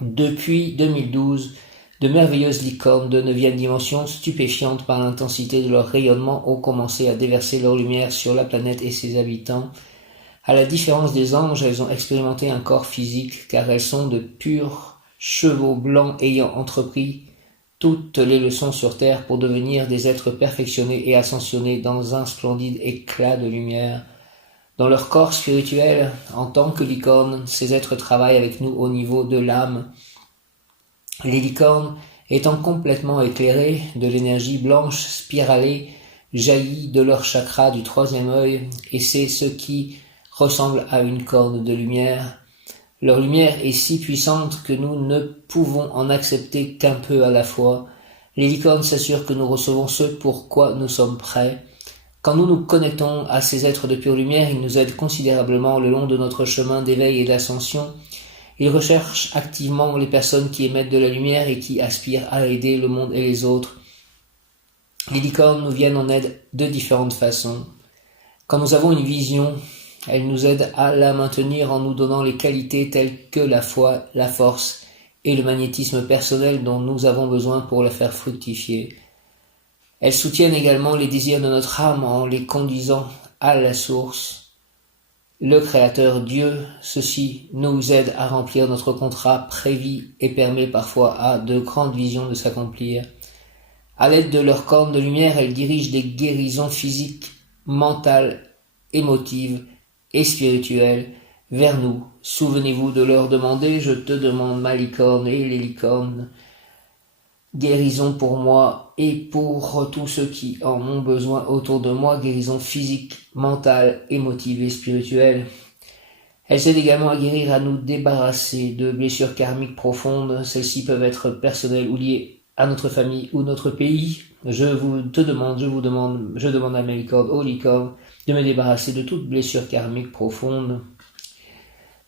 Depuis 2012, de merveilleuses licornes de 9e dimension, stupéfiantes par l'intensité de leur rayonnement, ont commencé à déverser leur lumière sur la planète et ses habitants. À la différence des anges, elles ont expérimenté un corps physique, car elles sont de purs chevaux blancs ayant entrepris toutes les leçons sur Terre pour devenir des êtres perfectionnés et ascensionnés dans un splendide éclat de lumière. Dans leur corps spirituel, en tant que licornes, ces êtres travaillent avec nous au niveau de l'âme. Les licornes, étant complètement éclairées, de l'énergie blanche spiralée jaillit de leur chakra du 3e œil, et c'est ce qui ressemble à une corne de lumière. Leur lumière est si puissante que nous ne pouvons en accepter qu'un peu à la fois. Les licornes s'assurent que nous recevons ce pour quoi nous sommes prêts. Quand nous nous connectons à ces êtres de pure lumière, ils nous aident considérablement le long de notre chemin d'éveil et d'ascension. Ils recherchent activement les personnes qui émettent de la lumière et qui aspirent à aider le monde et les autres. Les licornes nous viennent en aide de différentes façons. Quand nous avons une vision, elles nous aident à la maintenir en nous donnant les qualités telles que la foi, la force et le magnétisme personnel dont nous avons besoin pour la faire fructifier. Elles soutiennent également les désirs de notre âme en les conduisant à la source. Le Créateur Dieu, ceci nous aide à remplir notre contrat prévit et permet parfois à de grandes visions de s'accomplir. À l'aide de leurs cornes de lumière, elles dirigent des guérisons physiques, mentales, émotives et spirituelles vers nous. Souvenez-vous de leur demander, je te demande ma licorne et les licornes, guérison pour moi et pour tous ceux qui en ont besoin autour de moi, guérison physique, mentale, émotive et spirituelle. Elles aident également à guérir, à nous débarrasser de blessures karmiques profondes. Celles-ci peuvent être personnelles ou liées à notre famille ou notre pays. Je demande à mes licornes, aux licornes, de me débarrasser de toute blessure karmique profonde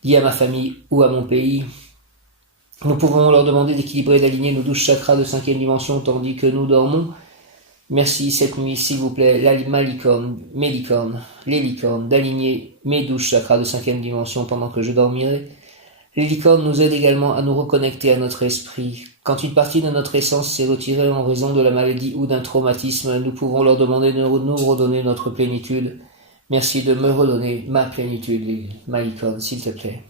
liée à ma famille ou à mon pays. Nous pouvons leur demander d'équilibrer et d'aligner nos 12 chakras de 5e dimension tandis que nous dormons. Merci cette nuit, s'il vous plaît, mes licornes, les licornes, d'aligner mes 12 chakras de 5e dimension pendant que je dormirai. Les licornes nous aident également à nous reconnecter à notre esprit. Quand une partie de notre essence s'est retirée en raison de la maladie ou d'un traumatisme, nous pouvons leur demander de nous redonner notre plénitude. Merci de me redonner ma plénitude, ma licorne, s'il te plaît.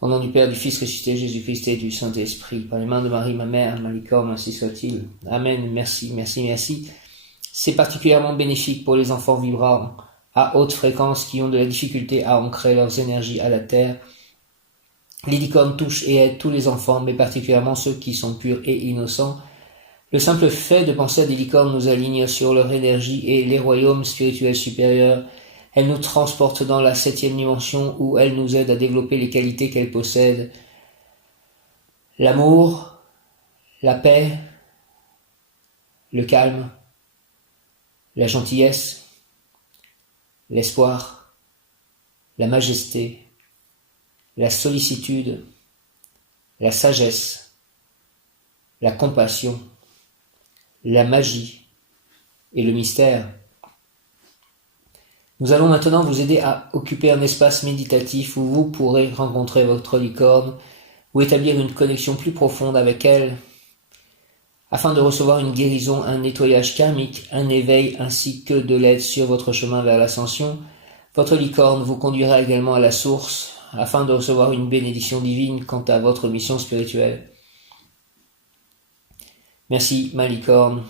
Au nom du Père, du Fils ressuscité, Jésus-Christ et du Saint-Esprit, par les mains de Marie, ma mère, ma licorne, ainsi soit-il. Amen, merci, merci, merci. C'est particulièrement bénéfique pour les enfants vibrants à haute fréquence qui ont de la difficulté à ancrer leurs énergies à la terre. Les licornes touchent et aident tous les enfants, mais particulièrement ceux qui sont purs et innocents. Le simple fait de penser à des licornes nous aligne sur leur énergie et les royaumes spirituels supérieurs. Elles nous transportent dans la 7e dimension où elles nous aident à développer les qualités qu'elles possèdent. L'amour, la paix, le calme, la gentillesse, l'espoir, la majesté, la sollicitude, la sagesse, la compassion, la magie et le mystère. Nous allons maintenant vous aider à occuper un espace méditatif où vous pourrez rencontrer votre licorne ou établir une connexion plus profonde avec elle afin de recevoir une guérison, un nettoyage karmique, un éveil ainsi que de l'aide sur votre chemin vers l'ascension. Votre licorne vous conduira également à la source afin de recevoir une bénédiction divine quant à votre mission spirituelle. Merci, ma licorne.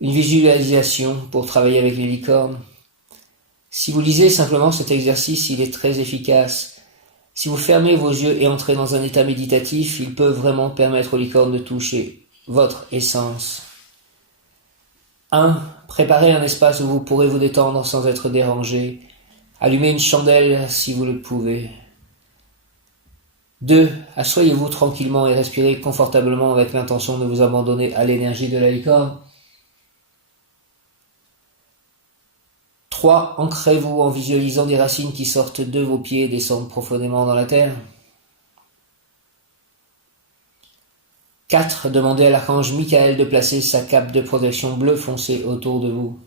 Une visualisation pour travailler avec les licornes. Si vous lisez simplement cet exercice, il est très efficace. Si vous fermez vos yeux et entrez dans un état méditatif, il peut vraiment permettre aux licornes de toucher votre essence. 1. Préparez un espace où vous pourrez vous détendre sans être dérangé. Allumez une chandelle si vous le pouvez. 2. Asseyez-vous tranquillement et respirez confortablement avec l'intention de vous abandonner à l'énergie de la licorne. 3. Ancrez-vous en visualisant des racines qui sortent de vos pieds et descendent profondément dans la terre. 4. Demandez à l'archange Michael de placer sa cape de protection bleu foncé autour de vous.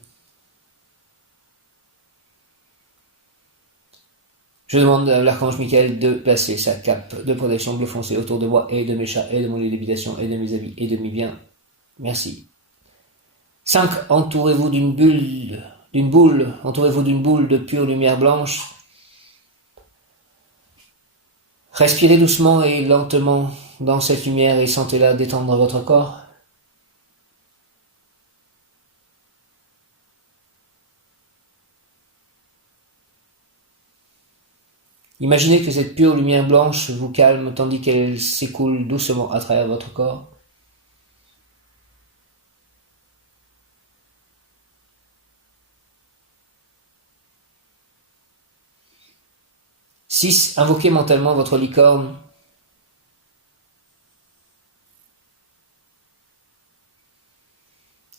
Je demande à l'archange Michael de placer sa cape de protection bleu foncé autour de moi et de mes chats et de mon lieu d'habitation et de mes habits et de mes biens. Merci. 5. Entourez-vous d'une boule, entourez-vous d'une boule de pure lumière blanche. Respirez doucement et lentement dans cette lumière et sentez-la détendre votre corps. Imaginez que cette pure lumière blanche vous calme tandis qu'elle s'écoule doucement à travers votre corps. Six. Invoquez mentalement votre licorne.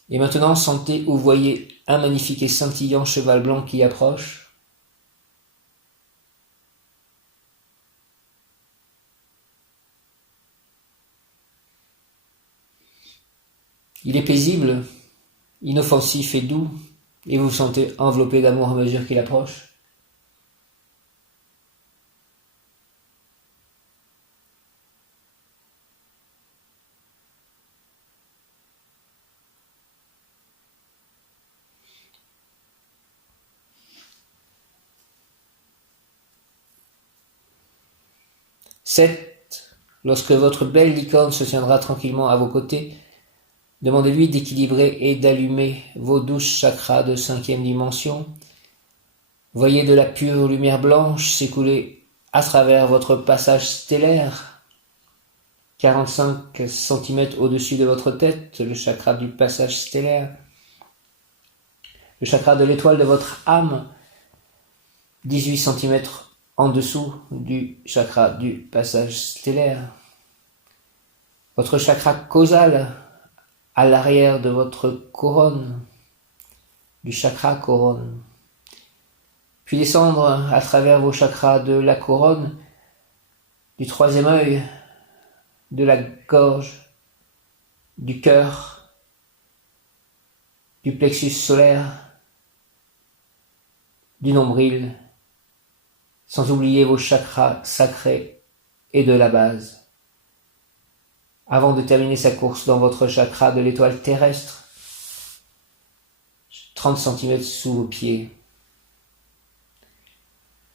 Et maintenant, sentez ou voyez un magnifique et scintillant cheval blanc qui approche. Il est paisible, inoffensif et doux, et vous vous sentez enveloppé d'amour à mesure qu'il approche. Sept. Lorsque votre belle licorne se tiendra tranquillement à vos côtés, demandez-lui d'équilibrer et d'allumer vos 12 chakras de 5e dimension. Voyez de la pure lumière blanche s'écouler à travers votre passage stellaire, 45 cm au-dessus de votre tête, le chakra du passage stellaire. Le chakra de l'étoile de votre âme, 18 cm en dessous du chakra du passage stellaire. Votre chakra causal, à l'arrière de votre couronne, du chakra couronne. Puis descendre à travers vos chakras de la couronne, du 3e œil, de la gorge, du cœur, du plexus solaire, du nombril, sans oublier vos chakras sacrés et de la base. Avant de terminer sa course dans votre chakra de l'étoile terrestre, 30 cm sous vos pieds.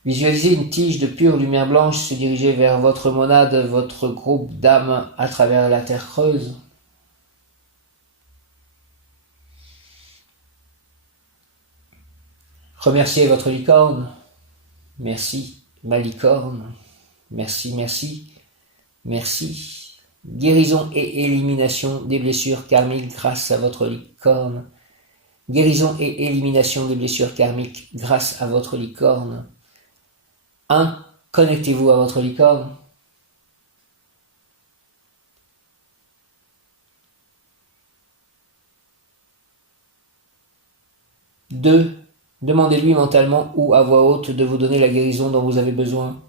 Visualisez une tige de pure lumière blanche se diriger vers votre monade, votre groupe d'âmes à travers la terre creuse. Remerciez votre licorne. Merci, ma licorne. Merci, merci, merci. Guérison et élimination des blessures karmiques grâce à votre licorne. Guérison et élimination des blessures karmiques grâce à votre licorne. 1. Connectez-vous à votre licorne. 2. Demandez-lui mentalement ou à voix haute de vous donner la guérison dont vous avez besoin.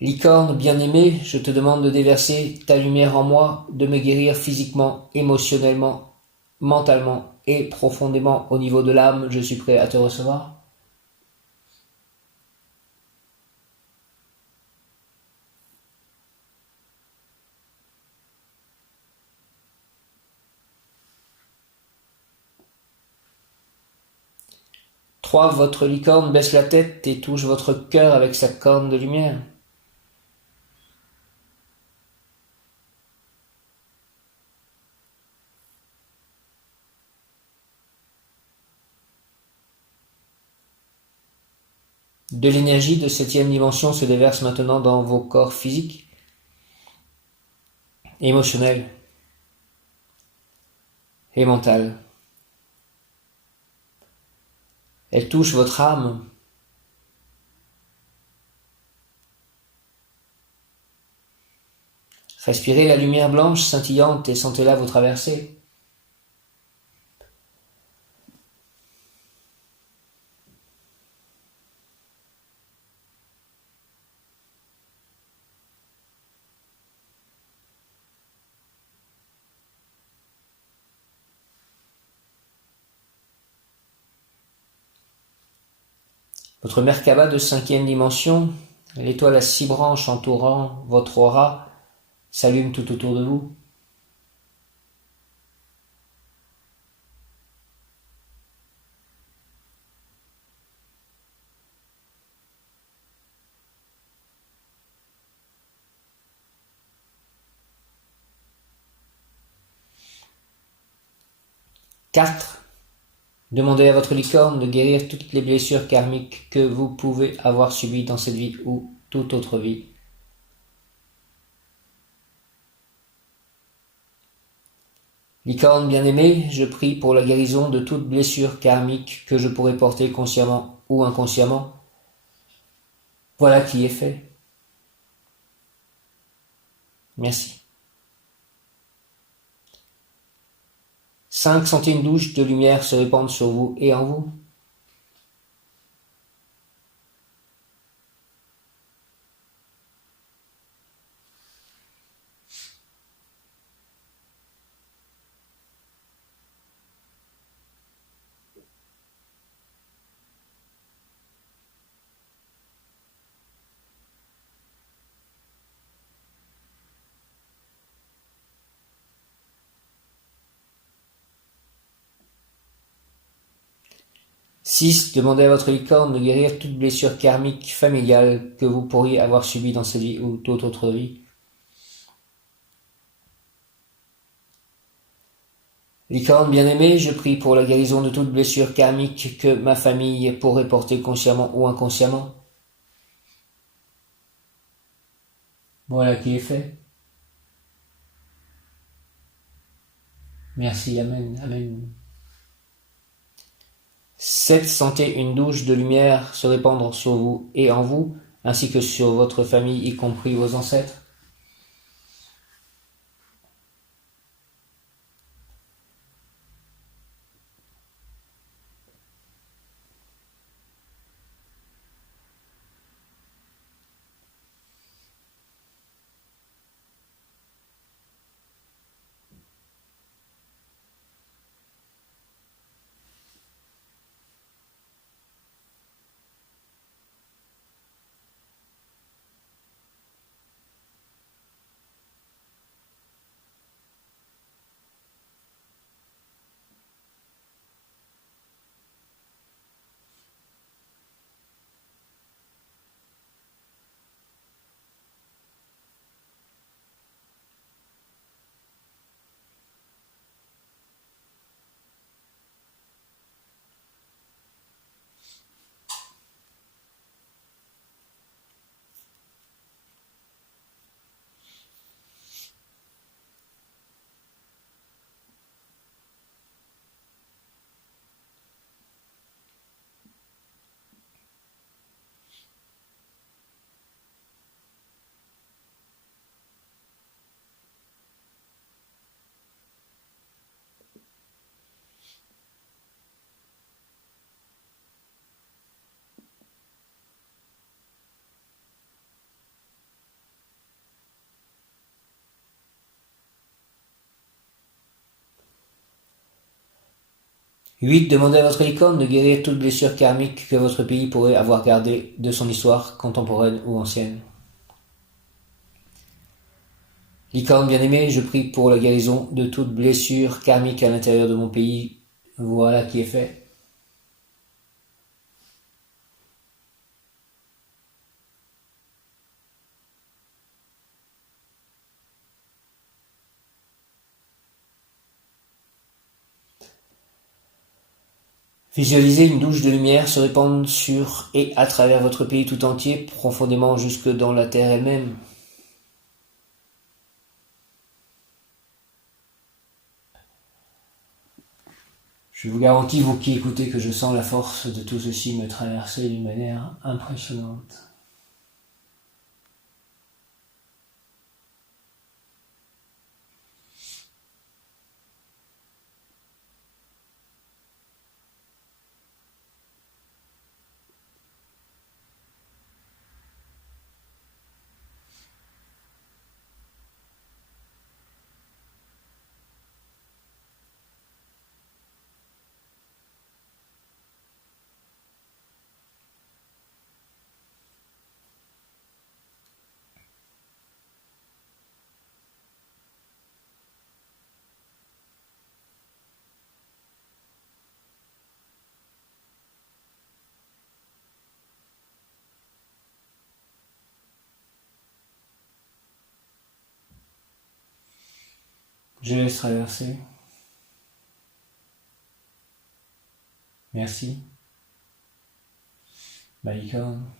Licorne bien-aimée, je te demande de déverser ta lumière en moi, de me guérir physiquement, émotionnellement, mentalement et profondément au niveau de l'âme. Je suis prêt à te recevoir. Trois, votre licorne baisse la tête et touche votre cœur avec sa corne de lumière. De l'énergie de septième dimension se déverse maintenant dans vos corps physiques, émotionnels et mentaux. Elle touche votre âme. Respirez la lumière blanche scintillante et sentez-la vous traverser. Votre Merkaba de cinquième dimension, l'étoile à 6 branches entourant votre aura, s'allume tout autour de vous. Quatre. Demandez à votre licorne de guérir toutes les blessures karmiques que vous pouvez avoir subies dans cette vie ou toute autre vie. Licorne bien-aimée, je prie pour la guérison de toute blessure karmique que je pourrais porter consciemment ou inconsciemment. Voilà qui est fait. Merci. 5. Sentez une douche de lumière se répandre sur vous et en vous. Six. Demandez à votre licorne de guérir toute blessure karmique familiale que vous pourriez avoir subie dans cette vie ou toute autre vie. Licorne bien-aimée, je prie pour la guérison de toute blessure karmique que ma famille pourrait porter consciemment ou inconsciemment. Voilà qui est fait. Merci, Amen, Amen. 7. Sentez une douche de lumière se répandre sur vous et en vous, ainsi que sur votre famille, y compris vos ancêtres. 8. Demandez à votre licorne de guérir toute blessure karmique que votre pays pourrait avoir gardée de son histoire, contemporaine ou ancienne. Licorne bien-aimée, je prie pour la guérison de toute blessure karmique à l'intérieur de mon pays. Voilà qui est fait. Visualisez une douche de lumière se répandre sur et à travers votre pays tout entier, profondément jusque dans la terre elle-même. Je vous garantis, vous qui écoutez, que je sens la force de tout ceci me traverser d'une manière impressionnante. Je laisse traverser. Merci. Ma licorne.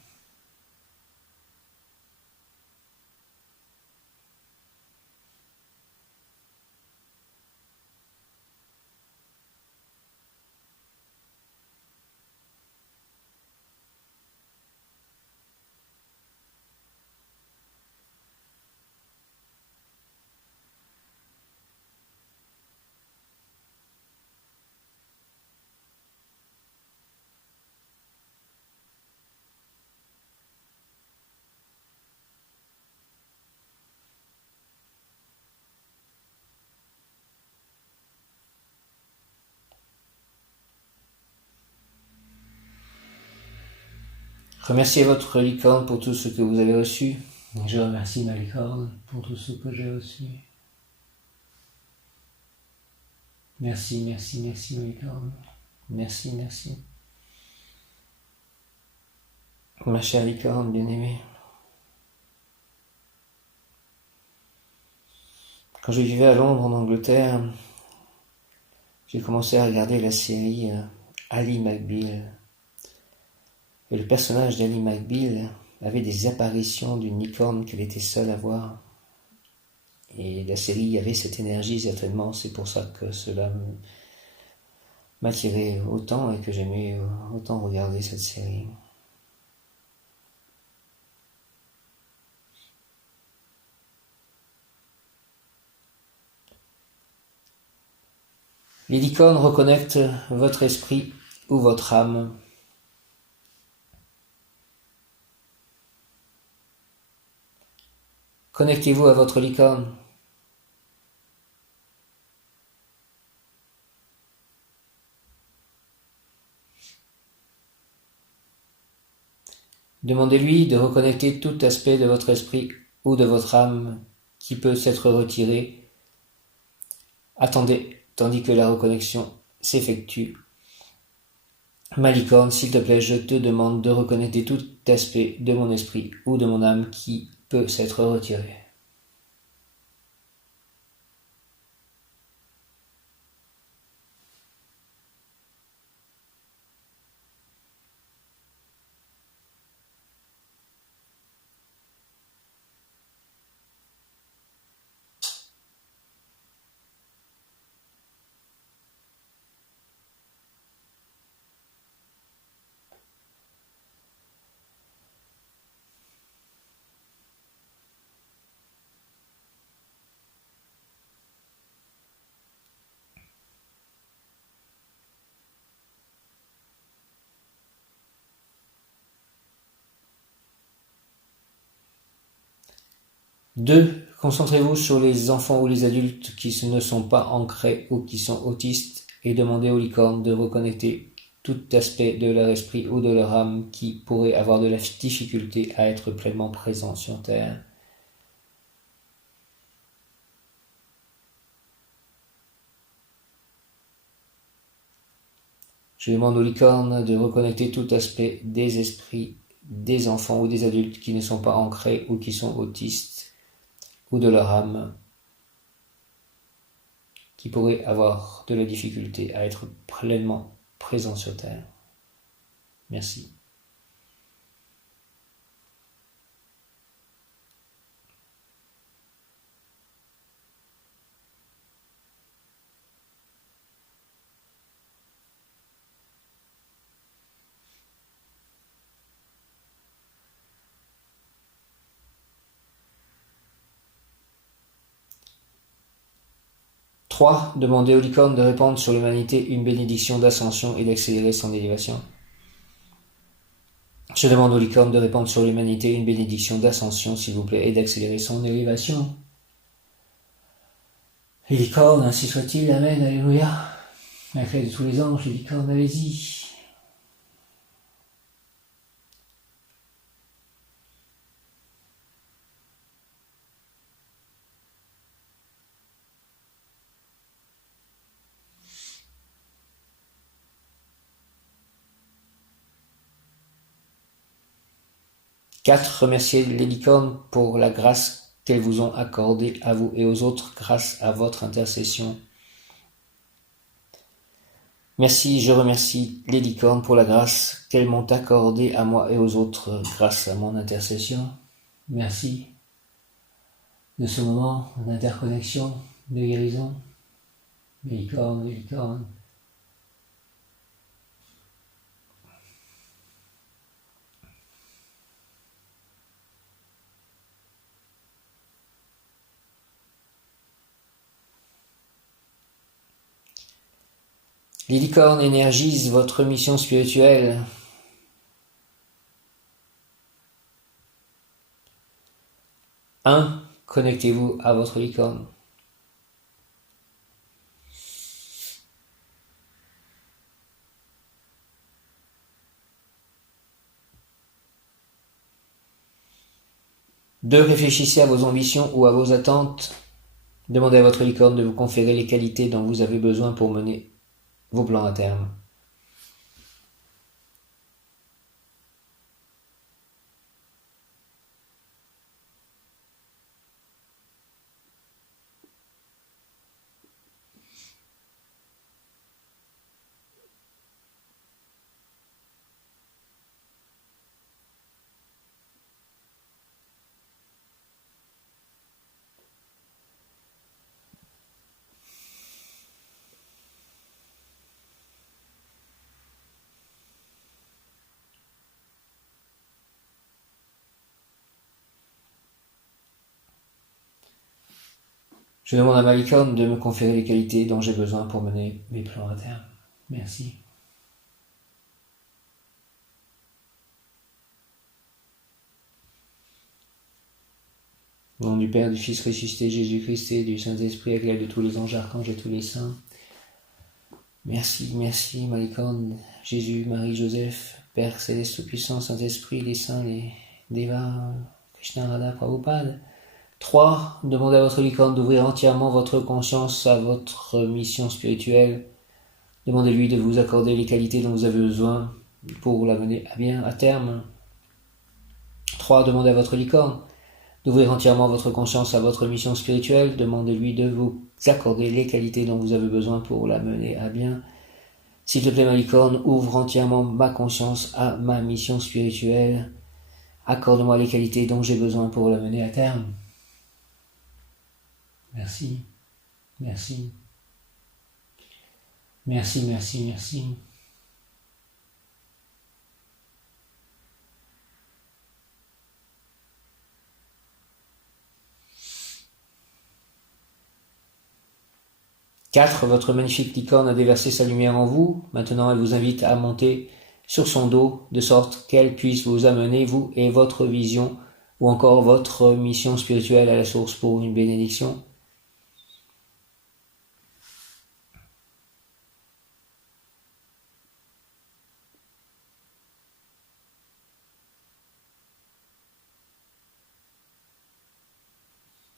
Remerciez votre licorne pour tout ce que vous avez reçu. Je remercie ma licorne pour tout ce que j'ai reçu. Merci, merci, merci ma licorne. Merci, merci. Ma chère licorne bien-aimée. Quand je vivais à Londres, en Angleterre, j'ai commencé à regarder la série Ally McBeal. Et le personnage d'Ally McBeal avait des apparitions d'une licorne qu'elle était seule à voir. Et la série avait cette énergie, certainement. C'est pour ça que cela m'attirait autant et que j'aimais autant regarder cette série. Les licornes reconnectent votre esprit ou votre âme. Connectez-vous à votre licorne. Demandez-lui de reconnecter tout aspect de votre esprit ou de votre âme qui peut s'être retiré. Attendez, tandis que la reconnexion s'effectue. Ma licorne, s'il te plaît, je te demande de reconnecter tout aspect de mon esprit ou de mon âme qui peut s'être retiré. Deux, concentrez-vous sur les enfants ou les adultes qui ne sont pas ancrés ou qui sont autistes et demandez aux licornes de reconnecter tout aspect de leur esprit ou de leur âme qui pourrait avoir de la difficulté à être pleinement présent sur Terre. Je demande aux licornes de reconnecter tout aspect des esprits, des enfants ou des adultes qui ne sont pas ancrés ou qui sont autistes, ou de leur âme, qui pourraient avoir de la difficulté à être pleinement présents sur Terre. Merci. Trois, demandez aux licornes de répandre sur l'humanité une bénédiction d'ascension et d'accélérer son élévation. Je demande aux licornes de répandre sur l'humanité une bénédiction d'ascension, s'il vous plaît, et d'accélérer son élévation. Les licornes, ainsi soit-il, amen, alléluia. La clé de tous les anges, les licornes, allez-y. Quatre, remerciez les licornes pour la grâce qu'elles vous ont accordée à vous et aux autres grâce à votre intercession. Merci, je remercie les licornes pour la grâce qu'elles m'ont accordée à moi et aux autres grâce à mon intercession. Merci de ce moment d'interconnexion, de guérison. Les licornes, les licornes. Les licornes énergisent votre mission spirituelle. Un, connectez-vous à votre licorne. Deux, réfléchissez à vos ambitions ou à vos attentes. Demandez à votre licorne de vous conférer les qualités dont vous avez besoin pour mener vos plans à terme. Je demande à ma licorne de me conférer les qualités dont j'ai besoin pour mener mes plans à terme. Merci. Au nom du Père, du Fils ressuscité, Jésus-Christ et du Saint-Esprit, avec l'aide de tous les anges, archanges et tous les saints. Merci, merci, ma licorne, Jésus, Marie, Joseph, Père céleste tout-puissant, Saint-Esprit, les saints, les Devas, Krishna, Radha, Prabhupada. 3. Demandez à votre licorne d'ouvrir entièrement votre conscience à votre mission spirituelle. Demandez-lui de vous accorder les qualités dont vous avez besoin pour la mener à bien à terme. 3. Demandez à votre licorne d'ouvrir entièrement votre conscience à votre mission spirituelle. Demandez-lui de vous accorder les qualités dont vous avez besoin pour la mener à bien. S'il te plaît, ma licorne, ouvre entièrement ma conscience à ma mission spirituelle. Accorde-moi les qualités dont j'ai besoin pour la mener à terme. Merci, merci, merci, merci, merci. Quatre, votre magnifique licorne a déversé sa lumière en vous. Maintenant, elle vous invite à monter sur son dos, de sorte qu'elle puisse vous amener, vous et votre vision, ou encore votre mission spirituelle à la source pour une bénédiction.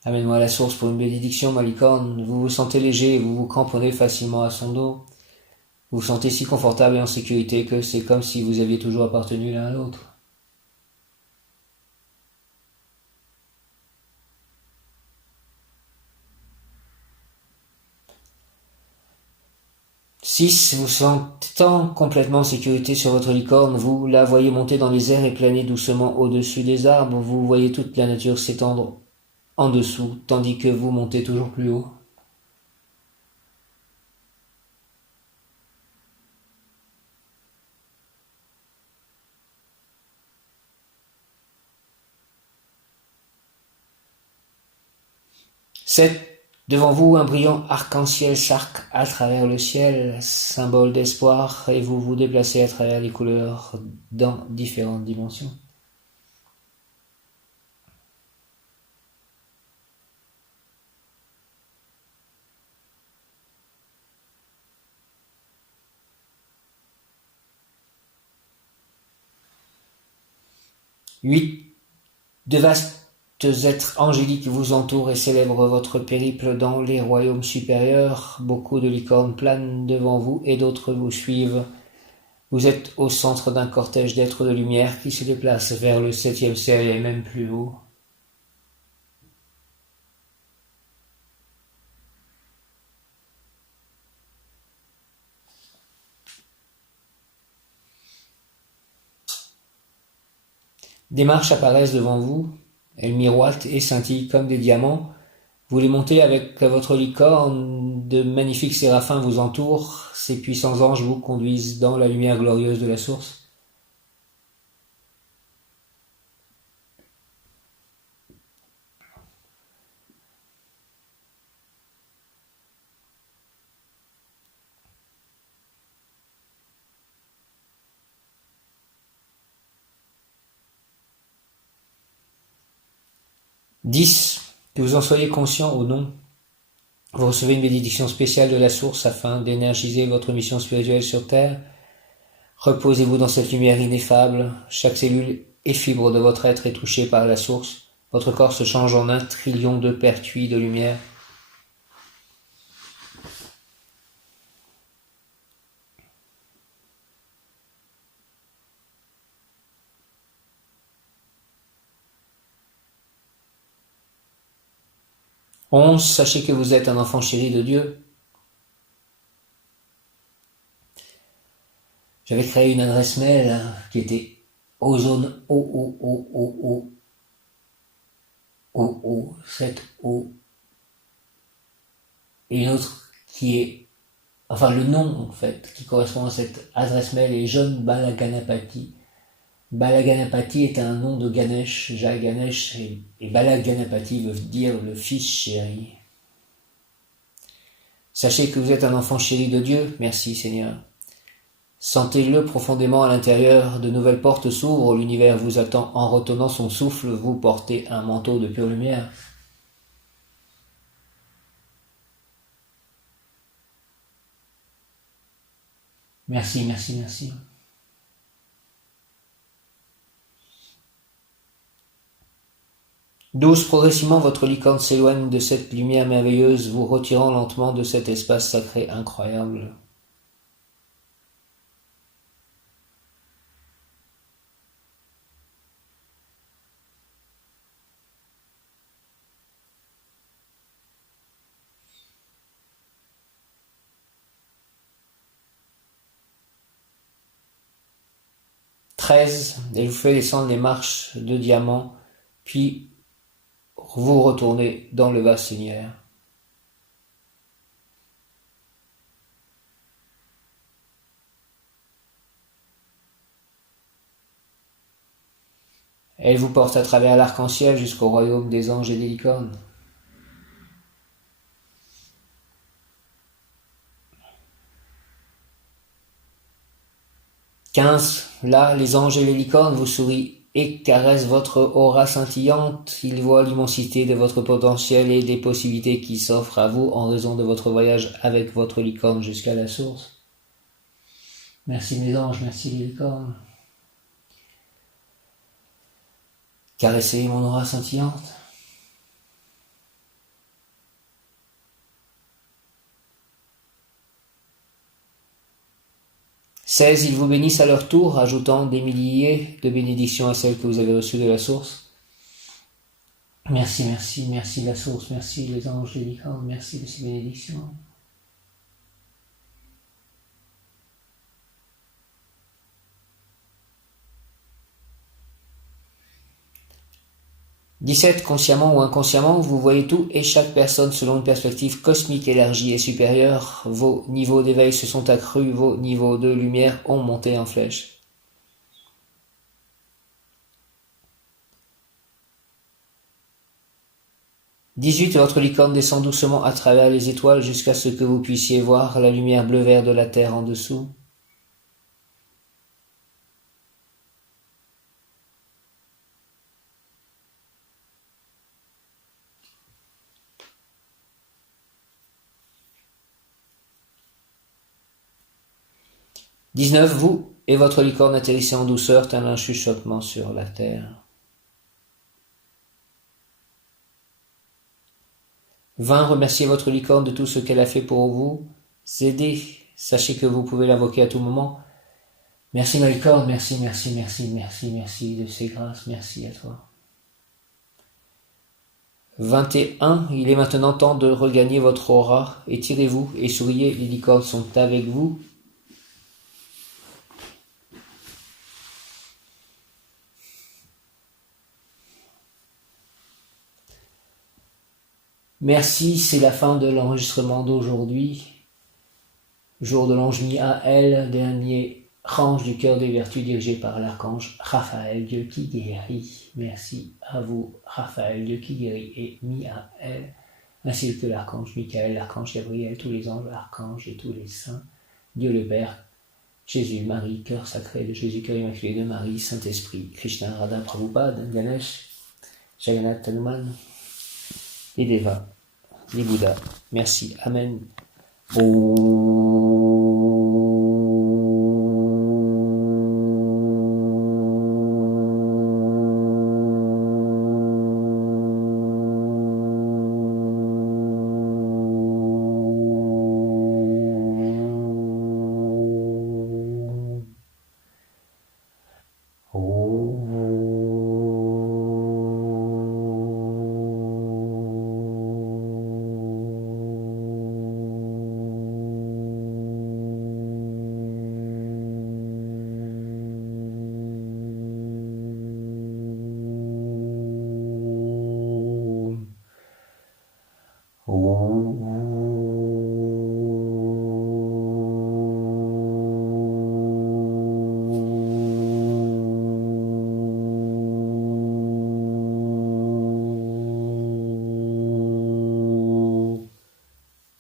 Amène-moi à la source pour une bénédiction, ma licorne. Vous vous sentez léger et vous vous cramponnez facilement à son dos. Vous vous sentez si confortable et en sécurité que c'est comme si vous aviez toujours appartenu l'un à l'autre. Six, vous sentant complètement en sécurité sur votre licorne, vous la voyez monter dans les airs et planer doucement au-dessus des arbres. Vous voyez toute la nature s'étendre en dessous, tandis que vous montez toujours plus haut. Sept, devant vous, un brillant arc-en-ciel s'arc à travers le ciel, symbole d'espoir, et vous vous déplacez à travers les couleurs dans différentes dimensions. 8. De vastes êtres angéliques vous entourent et célèbrent votre périple dans les royaumes supérieurs. Beaucoup de licornes planent devant vous et d'autres vous suivent. Vous êtes au centre d'un cortège d'êtres de lumière qui se déplace vers le 7e ciel et même plus haut. Des marches apparaissent devant vous, elles miroitent et scintillent comme des diamants. Vous les montez avec votre licorne, de magnifiques séraphins vous entourent, ces puissants anges vous conduisent dans la lumière glorieuse de la source. Dix. Que vous en soyez conscient ou non, vous recevez une bénédiction spéciale de la source afin d'énergiser votre mission spirituelle sur Terre. Reposez-vous dans cette lumière ineffable. Chaque cellule et fibre de votre être est touchée par la source. Votre corps se change en 1 trillion de pertuis de lumière. Onze. Sachez que vous êtes un enfant chéri de Dieu. J'avais créé une adresse mail qui était ozone o 7 o et une autre qui est, enfin le nom en fait, qui correspond à cette adresse mail est John Balaganapati. Balaganapati est un nom de Ganesh, Jai Ganesh, et Balaganapati veut dire le fils chéri. Sachez que vous êtes un enfant chéri de Dieu, merci Seigneur. Sentez-le profondément à l'intérieur, de nouvelles portes s'ouvrent, l'univers vous attend en retenant son souffle, vous portez un manteau de pure lumière. Merci, merci, merci. 12. Progressivement, votre licorne s'éloigne de cette lumière merveilleuse, vous retirant lentement de cet espace sacré incroyable. Et je vous fais descendre les marches de diamant, puis vous retournez dans le vaste Seigneur. Elle vous porte à travers l'arc-en-ciel jusqu'au royaume des anges et des licornes. 15. Là, les anges et les licornes vous sourient et caressent votre aura scintillante. Ils voient l'immensité de votre potentiel et des possibilités qui s'offrent à vous en raison de votre voyage avec votre licorne jusqu'à la source. Merci mes anges, merci les licornes. Caressez mon aura scintillante. 16, ils vous bénissent à leur tour, ajoutant des milliers de bénédictions à celles que vous avez reçues de la source. Merci, merci, merci la source, merci les anges, les licornes, merci de ces bénédictions. « 17. Consciemment ou inconsciemment, vous voyez tout et chaque personne selon une perspective cosmique élargie et supérieure. Vos niveaux d'éveil se sont accrus, vos niveaux de lumière ont monté en flèche. » 18. Votre licorne descend doucement à travers les étoiles jusqu'à ce que vous puissiez voir la lumière bleu-vert de la terre en dessous. 19. Vous et votre licorne atterrissez en douceur, tel un chuchotement sur la terre. 20. Remerciez votre licorne de tout ce qu'elle a fait pour vous. Aider. Sachez que vous pouvez l'invoquer à tout moment. Merci ma licorne, merci, merci, merci, merci, merci de ces grâces, merci à toi. 21. Il est maintenant temps de regagner votre aura. Étirez-vous et souriez, les licornes sont avec vous. Merci, c'est la fin de l'enregistrement d'aujourd'hui. Jour de l'ange Miaël, dernier ange du cœur des vertus dirigé par l'archange Raphaël, Dieu qui guérit. Merci à vous, Raphaël, Dieu qui guérit, et Miaël, ainsi que l'archange Michael, l'archange Gabriel, tous les anges, archanges et tous les saints. Dieu le Père, Jésus, Marie, cœur sacré de Jésus, cœur immaculé de Marie, Saint-Esprit, Krishna, Radha, Prabhupada, Ganesh, Jagannath, Hanuman, les Devas, les Bouddhas. Merci. Amen.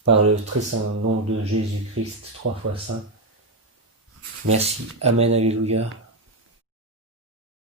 Par le très saint nom de Jésus-Christ, 3 fois saint. Merci. Amen. Alléluia.